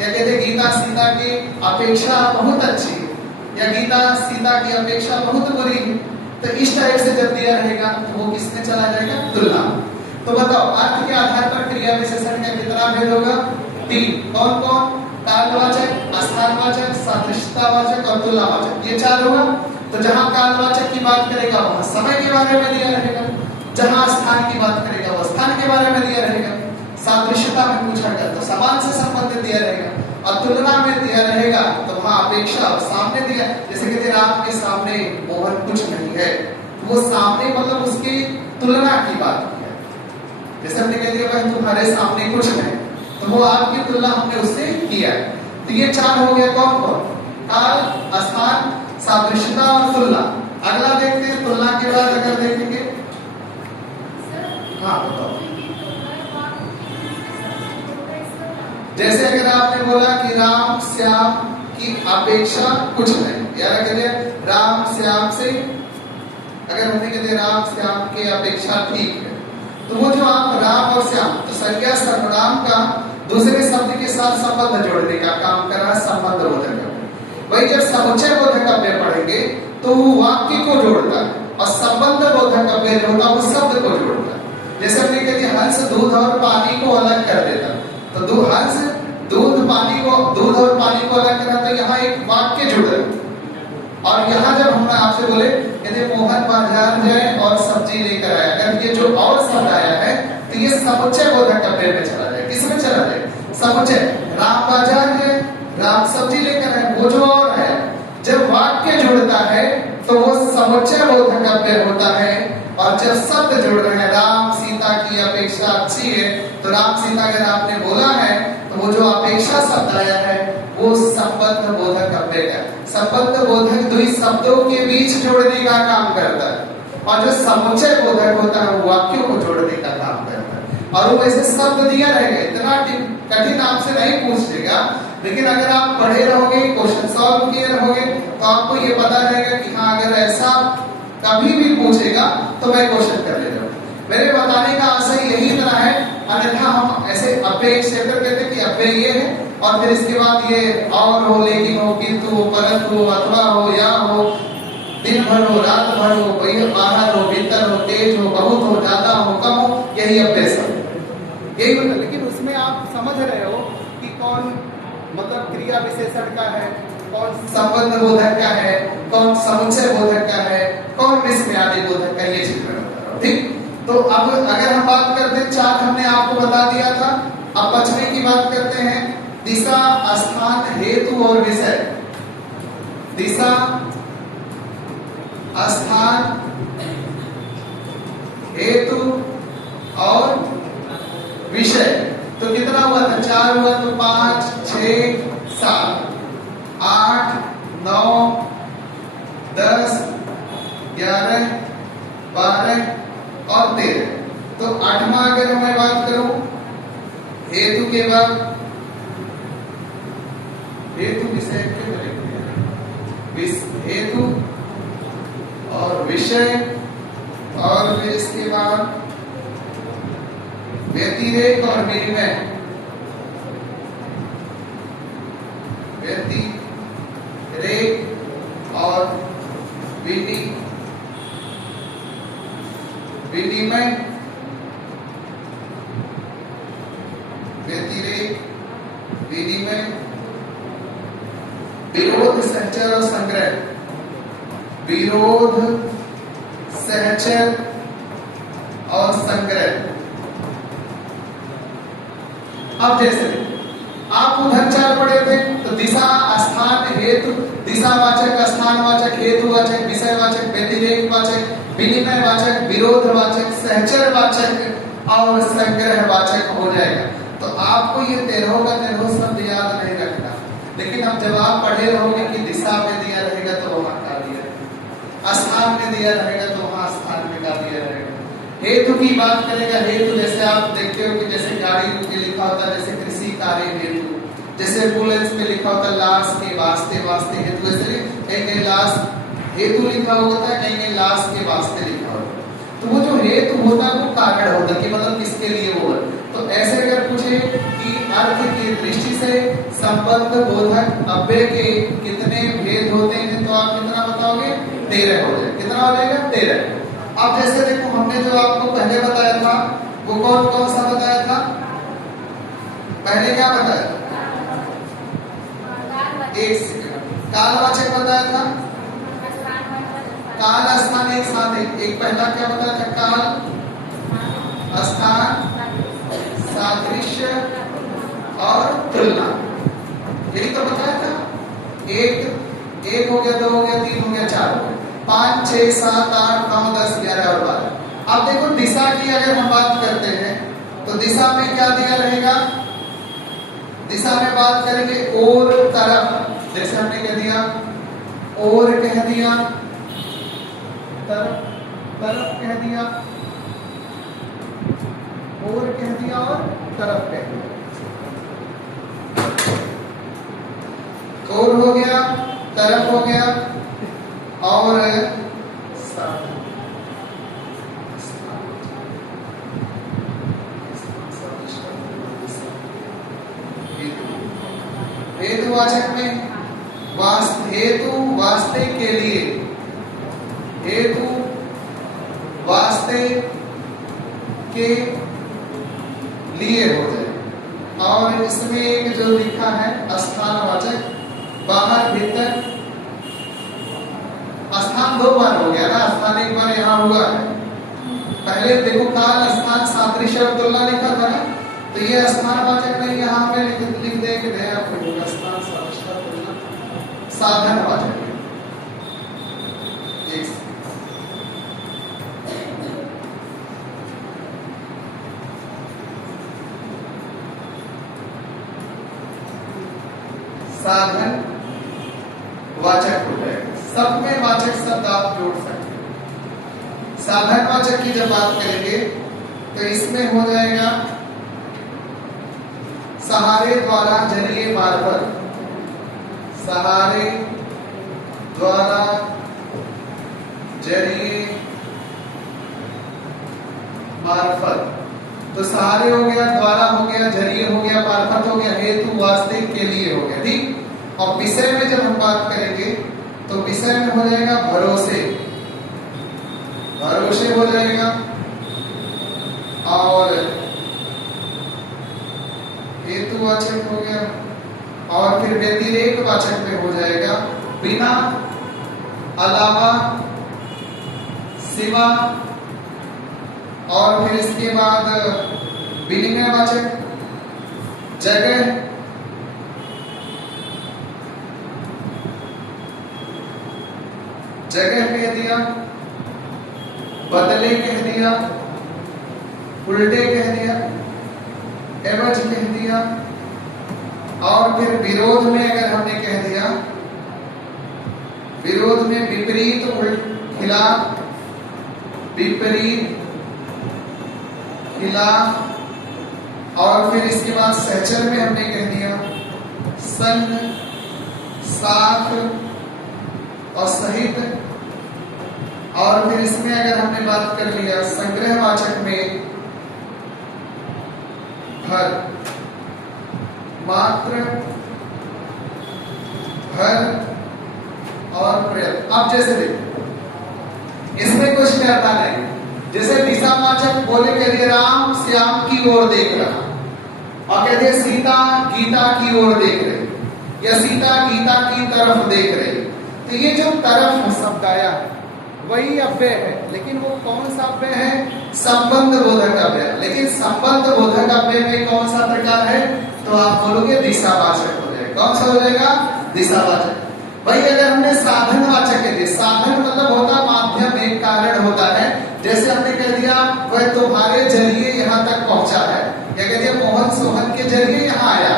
या कहते गीता सीता की अपेक्षा बहुत अच्छी है, या गीता सीता की अपेक्षा बहुत बुरी है। तो इस टाइप से जब दिया रहेगा तो वो किसमें चला जाएगा? तुलना। तो बताओ अर्थ के आधार पर क्रिया विशेषण का कितना भेद होगा? 3। कौन कौन? कालवाचक, स्थानवाचक, सादृश्यतावाचक और तुलनावाचक, ये 4 होगा। तो जहां कालवाचक की बात करेगा वहां समय के बारे में दिया रहेगा, जहां स्थान की बात करेगा वह स्थान के बारे में दिया रहेगा, सादृश्यता में पूछा गया तो समान से संबंधित दिया रहेगा, और तुलना में दिया रहेगा तो वहां अपेक्षा सामने दिया। जैसे कहते राम के सामने मोहन कुछ नहीं है, वो सामने मतलब उसकी तुलना की बात की है। जैसे हमने कह दिया भाई तुम्हारे सामने कुछ नहीं, तो वो आपकी तुलना हमने उससे किया है। तो ये 4 हो गया। कौन कौन? काल, स्थान, सादृश्यता और तुलना। अगला देखते हैं तुलना के बाद अगर देखेंगे, हाँ बताओ। जैसे अगर आपने बोला कि राम श्याम की अपेक्षा कुछ नहीं, यार कहते राम श्याम से, अगर हमने कहते राम श्याम की अपेक्षा ठीक है, तो वो जो आप राम और श्याम, तो संज्ञा सर्वनाम का दूसरे शब्द के साथ संबंध जोड़ने का काम कर रहा है संबंध बोधक। वही जब समुच्चय बोधक अव्यय पढ़ेंगे तो वो वाक्य को जोड़ता है, और संबंध बोधक अव्यय जो होता है वो शब्द को जोड़ता है। जैसे हमने कहते हंस दूध और पानी को अलग कर देता, तो हंस दूध पानी को, दूध और पानी को अलग करा, तो यहाँ एक वाक्य जुड़ रहा है। और यहाँ जब हम आपसे बोले कहते मोहन बाजार जाए और सब्जी लेकर आया, अगर ये जो और शब्द आया है तो ये समुच्चय बोधक अव्यय में चला जाए। किसमें चला जाए? समुच्चय। राम बाजार गए, राम सब्जी लेकर आए, वो जो और है, जब वाक्य जुड़ता है तो वो समुच्चय बोधक अव्यय होता है। और जब शब्द जुड़ रहे हैं, राम सीता की अपेक्षा अच्छी है, तो राम सीता अगर आपने बोला है तो वो जो अपेक्षा शब्द आया है वो संबंध बोधक अव्यय है। संबंध बोधक दो शब्दों के बीच जोड़ने का काम करता है, और जो समुच्चय बोधक होता है वो वाक्यों को जोड़ने का काम करता है। और वो ऐसे शब्द दिया रहेगा, इतना कठिन आपसे नहीं पूछेगा, लेकिन अगर आप पढ़े रहोगे, क्वेश्चन सॉल्व किए रहोगे, तो आपको ये पता रहेगा कि हाँ अगर ऐसा कभी भी पूछेगा तो मैं क्वेश्चन कर ले रहा हूँ। मेरे बताने का आशय यही इतना है, अन्यथा हम ऐसे अव्यय चैप्टर कहते हैं कि अव्यय ये है, और फिर इसके बाद ये और हो, लेकिन हो, किंतु हो, परंतु हो, अथवा हो, या हो, दिन भर हो, रात भर हो, बाहर हो, भीतर हो, तेज हो, बहुत हो, ज्यादा हो, कम हो, यही अव्यय सब यही होता है। लेकिन उसमें आप समझ रहे हो कि कौन मतलब क्रिया विशेषण का है, कौन संबंध बोधक का है, कौन समुच्चय बोधक का है, कौन विस्मयादि बोधक का, ये चीज में बता रहा हूं। ठीक, तो अब अगर हम बात करते हैं, 4 हमने आपको बता दिया था। अब 5वें की बात करते हैं, दिशा, स्थान, हेतु और विषय। दिशा, स्थान, हेतु और विषय। तो कितना हुआ था? 4 हुआ, तो 5, 6, 7, 8, 9, 10, 11, 12 और 13। तो 8वां अगर मैं बात करूं हेतु के बाद, हेतु विषय के हेतु और विषय, और फिर इसके बाद व्यतिरेक और विनिमय, व्यतिरेक और विनिमय, व्यतिरेक विनिमय, विरोध सहचर और संग्रह, विरोध सहचर और संग्रह। अब जैसे आप उधर पढ़े थे तो दिशा, स्थान, हेतु, दिशावाचक, स्थानवाचक, हेतुवाचक, विषयवाचक, व्यतिरेकवाचक, विनिमयवाचक, विरोधवाचक, सहचरवाचक और संग्रहवाचक हो जाएगा। तो आपको ये 13 का 13 शब्द याद नहीं रखना, लेकिन अब जब आप पढ़े रहोगे कि दिशा में दिया रहेगा तो वहां का दिया रहेगा, स्थान में दिया रहेगा तो वहां स्थान में का दिया रहेगा। हेतु की बात करेगा, हेतु जैसे आप देखते हो कि जैसे गाड़ी पे लिखा होता है जैसे कृषि कार्य हेतु, जैसे एम्बुलेंस पे लिखा होता है लाश के वास्ते, वास्ते हेतु, ऐसे कहीं लाश हेतु लिखा होता है, कहीं लाश के वास्ते लिखा होता है। तो वो जो हेतु होता है वो कारण होता है कि मतलब किसके लिए वो है। तो ऐसे अगर पूछे कि अर्थ की दृष्टि से संबंध बोधक अव्यय के कितने भेद होते हैं तो आप कितना बताओगे? 13 हो जाएगा। कितना हो जाएगा? 13। अब जैसे देखो हमने जो आपको पहले बताया था वो कौन कौन सा बताया था? पहले क्या बताया था? एक सेकंड, कालवाचक बताया था, काल स्थान एक साथ है। एक पहला क्या बताया था? काल, स्थान, सादृश्य और तुलना, यही तो बताया था। एक हो गया, 2 हो गया, 3 हो गया, 4 हो गया, 5, 6, 7, 8, 9, 10, 11 और 12। अब देखो दिशा की अगर हम बात करते हैं तो दिशा में क्या दिया रहेगा? दिशा में बात करेंगे और तरफ, जैसे हमने कह दिया और कह दिया, तरफ कह दिया, और कह दिया और तरफ कह दिया। और हो गया, तरफ हो गया और हेतुवाचक में हेतु वास्ते के लिए, हेतु वास्ते के लिए हो जाए। और इसमें एक जो लिखा है स्थानवाचक, बाहर भीतर, स्थान 2 बार हो गया ना, स्थान एक बार यहाँ हुआ है। पहले देखो काल, स्थान, सादृश्य और तुलना लिखा था ना, तो ये स्थानवाचक नहीं यहाँ पे लिख देंगे स्थान, सादृश्य, तुलना, साधनवाचक। साधन वाचक हो जाएगा। सब में वाचक शब्द आप जोड़ सकते हैं। साधन वाचक की जब बात करेंगे तो इसमें हो जाएगा सहारे द्वारा, जरिए, मार्फत, सहारे द्वारा, जरिए, मार्फत। तो सहारे हो गया, द्वारा हो गया, जरिए हो गया, मार्फत हो गया, हेतु वास्ते के लिए हो गया। ठीक। और विषय में जब हम बात करेंगे तो विषय में हो जाएगा भरोसे, भरोसे हो जाएगा, और हेतुवाचक हो गया, और फिर व्यतिरेक वाचक में हो जाएगा बिना, अलावा, सिवा, और फिर इसके बाद विनिमयवाचक, जगह, जगह कह दिया, बदले कह दिया, उल्टे कह दिया, एवज कह दिया, और फिर विरोध में अगर हमने कह दिया, विरोध में विपरीत, खिलाफ, विपरीत, खिलाफ, और फिर इसके बाद सहचर में हमने कह दिया संग, साथ और सहित, और फिर इसमें अगर हमने बात कर लिया संग्रहवाचक में भर, मात्र भर और प्रयत्न। अब जैसे देखो, इसमें कुछ करता नहीं, जैसे दिशावाचक बोले कह दिए राम श्याम की ओर देख रहा, और कह दिए सीता गीता की ओर देख रही, या सीता गीता की तरफ देख रही। तो ये जो तरफ शब्द आया वही अव्यय है, लेकिन वो कौन सा अव्यय है? संबंध बोधक अव्यय। लेकिन संबंध बोधक अव्यय में कौन सा प्रकार है? तो आप बोलोगे दिशावाचक हो जाएगा। कौन सा हो जाएगा? दिशावाचक। भाई अगर हमने साधनवाचक कह दिया, साधन मतलब होता माध्यम, एक कारण होता है। जैसे हमने कह दिया वह तुम्हारे जरिए यहाँ तक पहुंचा है, या कह दिया मोहन सोहन के जरिए यहाँ आया,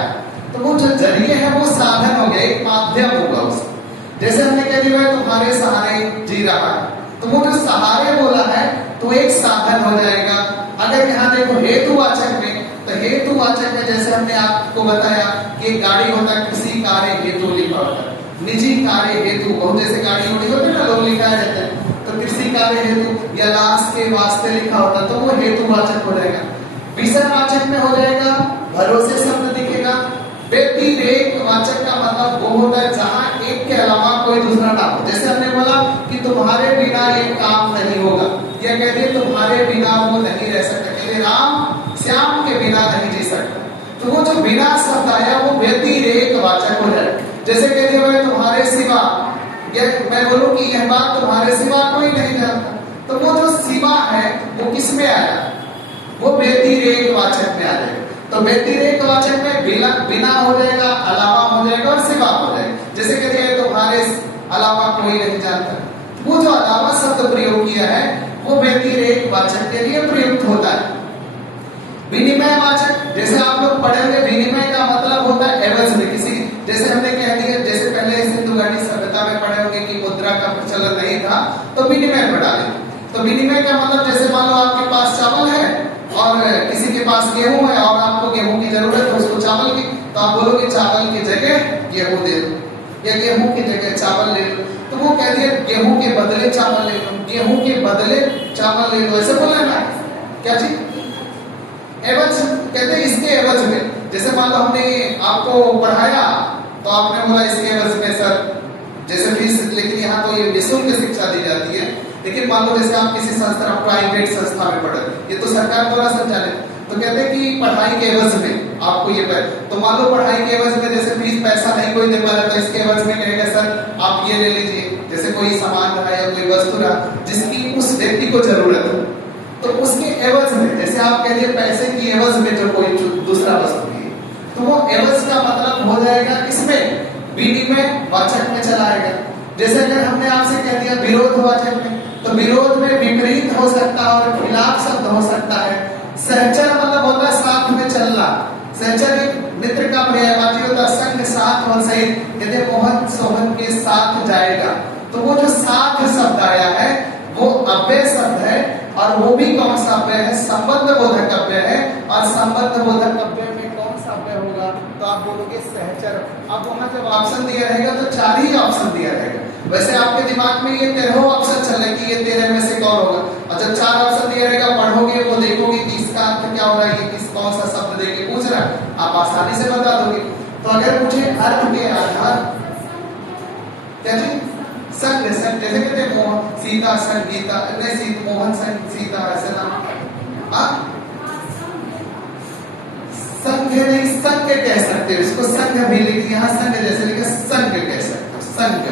तो वो जो जरिए है वो साधन हो गया, एक माध्यम होगा उसका। जैसे हमने कह दिया वह तुम्हारे सहारे जी रहा है, तो वो जो सहारे बोला है तो एक साधन हो जाएगा। अगर यहाँ देखो हेतुवाचक में, तो हेतुवाचक में जैसे हमने आपको बताया कि गाड़ी होता है कृषि कार्य हेतु लिखा होता है, निजी कार्य हेतु, बहुत जैसे गाड़ी होती है ना लोग लिखा रहता है, तो कृषि कार्य हेतु या लाश के वास्ते लिखा होता है, तो वो हेतुवाचक हो जाएगा। विषयवाचक में हो जाएगा भरोसे शब्द दिखेगा। व्यतिरेक वाचक का मतलब वो होता है जहां एक के अलावा कोई दूसरा ना हो। जैसे हमने बोला कि तुम्हारे बिना एक काम नहीं होगा, या कहते तुम्हारे बिना वो नहीं रह सकता, कहते राम श्याम के बिना नहीं जी सकता, तो वो जो बिना शब्द आया वो व्यतिरेक वाचक हो जाए। जैसे कहते हुए तुम्हारे सिवा, या मैं बोलूं कि यह बात तुम्हारे सिवा कोई नहीं जानता, तो वो जो सिवा है वो किस में आया? वो व्यतिरेक वाचक में आ जाएगा। तो व्यतिरेक वाचक में बिना हो जाएगा, अलावा हो जाएगा और सिवा हो जाएगा। जैसे कहते हैं तुम्हारे अलावा कोई नहीं जानता, वो जो अलावा शब्द प्रयोग किया है वो व्यतिरेक वाचक के लिए प्रयुक्त होता है। विनिमय वाचक, जैसे आप लोग पढ़ेंगे विनिमय का मतलब होता है एवज में किसी, जैसे हमने कह दिया, जैसे पहले सिंधु घाटी सभ्यता में पढ़े होंगे कि मुद्रा का प्रचलन नहीं था, तो विनिमय पढ़ा लेंगे। तो विनिमय का मतलब जैसे मान लो आपके पास चावल है और किसी के पास गेहूं है और आपको गेहूं की जरूरत है उसको चावल की, तो आप बोलोगे चावल की जगह गेहूं दे दो, या गेहूं की जगह चावल ले लो। तो वो कह दिया गेहूं के बदले चावल ले लो, गेहूं के बदले चावल ले लो, ऐसे बोला ना क्या चीज? एवज कहते हैं इसके एवज में। जैसे मान लो हमने आपको पढ़ाया तो आपने बोला इसके एवज में सर जैसे फीस, लेकिन यहाँ तो ये निःशुल्क शिक्षा दी जाती है। लेकिन मान लो जैसे आप किसी संस्था, प्राइवेट संस्था में पढ़े, ये तो सरकार द्वारा संचालित, तो कहते हैं कि पढ़ाई के एवज में आपको ये तो मान लो पढ़ाई के एवज में जैसे फीस पैसा नहीं कोई दे पा रहा, तो इसके एवज में कहेगा सर आप ये ले लीजिए। जैसे कोई सामान रहा या कोई वस्तु रहा जिसकी उस व्यक्ति को जरूरत है, तो उसके एवज में, जैसे आप कह दिए पैसे की एवज में जो कोई दूसरा वस्तु है, तो वो एवज का मतलब हो जाएगा इसमें विनिमय वाचक में चला आएगा। जैसे अगर हमने आपसे कह दिया विरोध वाचक में, तो विरोध में विपरीत हो सकता है और खिलाफ शब्द हो सकता है। सहचर मतलब होता है साथ में चलना, सहचर एक मित्र का पर्यायवाची होता है, संग साथ और सहित, कहते मोहन सोहन के साथ जाएगा, तो वो जो साथ शब्द आया है वो अव्यय शब्द है, और वो भी कौन सा अव्यय है? संबंध बोधक अव्यय है। और संबंध बोधक अव्यय में कौन सा अव्यय होगा? तो आप बोलोगे सहचर। अब वहां जब ऑप्शन दिया रहेगा तो 4 ही ऑप्शन दिया रहेगा। वैसे आपके दिमाग में ये 13 ऑप्शन चल रहे कि ये 13 में से कौन होगा, और जब 4 ऑप्शन दिया रहेगा पढ़ोगे वो देखोगे कि इसका अर्थ क्या हो रहा है, ये किस कौन सा शब्द देके पूछ रहा है, आप आसानी से बता दोगे। तो अगर मुझे अर्थ के आधार क्या चीज संग, संग जैसे कहते हैं मोहन सीता संग गीता, नहीं मोहन संग सीता, ऐसे नाम संघ नहीं, संघ कह सकते हो इसको, संघ भी लिखिए, यहाँ संघ जैसे लिखा संघ कह सकते हो, संघ।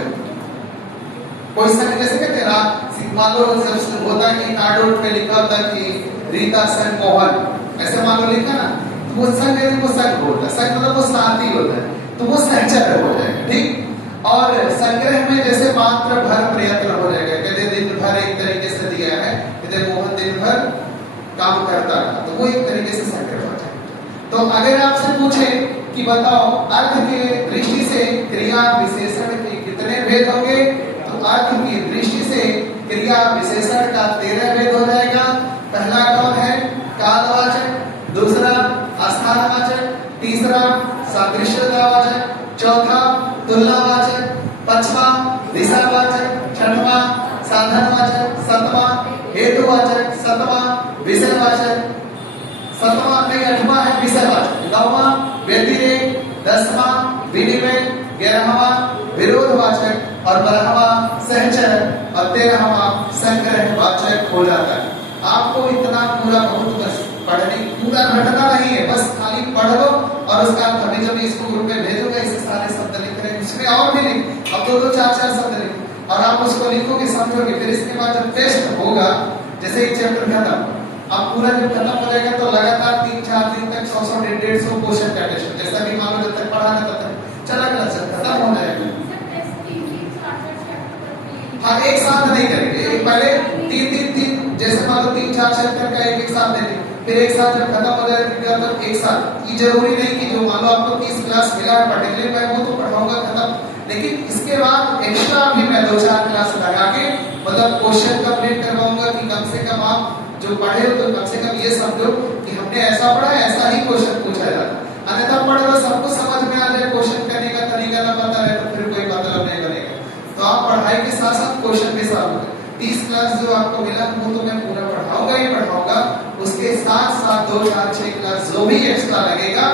कोई संघ जैसे कहते हैं मान लो जब होता है कि कार्ड पे लिखा होता है कि रीता संग मोहन, ऐसे मान लो लिखा ना, तो वो संघ है, वो संघ होता है, संघ मतलब वो साथी होता है, तो वो सहचर हो जाएगा। ठीक। और संग्रह में जैसे मात्र भर प्रयत्न हो जाएगा, कहते दिन भर एक तरीके से दिया है, कहते मोहन दिन भर काम करता है, तो वो एक तरीके से संग्रह हो जाएगा। तो अगर आपसे पूछे कि बताओ अर्थ के दृष्टि से क्रिया विशेषण के कितने भेद होंगे, तो अर्थ की दृष्टि से क्रिया विशेषण का 13 भेद हो जाएगा। पहला कौन है? कालवाचक, दूसरा स्थानवाचक, तीसरा सादृश्यतावाचक, चौथा तुलनावाचक, पांचवा दिशावाचक, छठवां साधनवाचक, सातवां हेतुवाचक, सातवां विषयवाचक, 7वां नहीं 8वां है विषयवाचक, 9वां व्यतिरेक, 10वां विनिमय, 11वां विरोधवाचक और 12वां सहचरण और 13वां संग्रहवाचक हो जाता है। आपको इतना पूरा बहुत बस पढ़ने पूरा घटना नहीं है, बस खाली पढ़ लो और उसका कभी जब इसको ग्रुप में भेजोगे ऐसे सारे शब्द लिख रहे हैं, इसमें और भी लिख, अब दो चार शब्द लिख और आप उसको लिखोगे समझोगे, फिर इसके बाद जब टेस्ट होगा जैसे एक चैप्टर खत्म, अब पूरा जब खत्म हो जाएगा तो लगातार 3-4 दिन तक 100 150 क्वेश्चन का टेस्ट, जैसा भी मान लो जब तक पढ़ा ना तब तक चला गया, खत्म हो जाएगा। हाँ एक साथ नहीं करेंगे, एक पहले 3 जैसे मान लो 3-4 चैप्टर का एक साथ देंगे, फिर एक साथ जब खत्म हो जाएगा तो एक साथ। ये जरूरी नहीं कि जो मान लो आपको 30 क्लास मिला है पर्टिकुलर मैं वो तो पढ़ाऊंगा खत्म, लेकिन इसके बाद एक्स्ट्रा भी मैं 2-4 क्लास लगा के मतलब क्वेश्चन कंप्लीट करवाऊंगा कि कम से कम आप जो पढ़े हो तो कम से कम ये समझो कि हमने ऐसा पढ़ा ऐसा ही क्वेश्चन पूछा जाता। अन्यथा पढ़ लो सबको समझ में आ जाए, क्वेश्चन करने का तरीका ना पता है तो फिर कोई मतलब नहीं बनेगा। तो आप पढ़ाई के साथ साथ क्वेश्चन भी साथ होगा। 30 क्लास जो आपको मिला वो तो मैं पूरा पढ़ाऊंगा ही पढ़ाऊंगा, उसके साथ साथ 2-4-6 क्लास जो भी एक्स्ट्रा लगेगा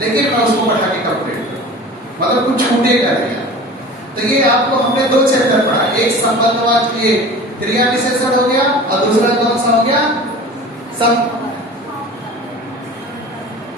लेकिन मैं उसको पढ़ा के कंप्लीट करूंगा, मतलब कुछ छूटेगा नहीं। तो ये आपको हमने 2 चैप्टर पढ़ा, एक संबंधवाचक ये क्रिया विशेषण हो गया और दूसरा कौन सा हो गया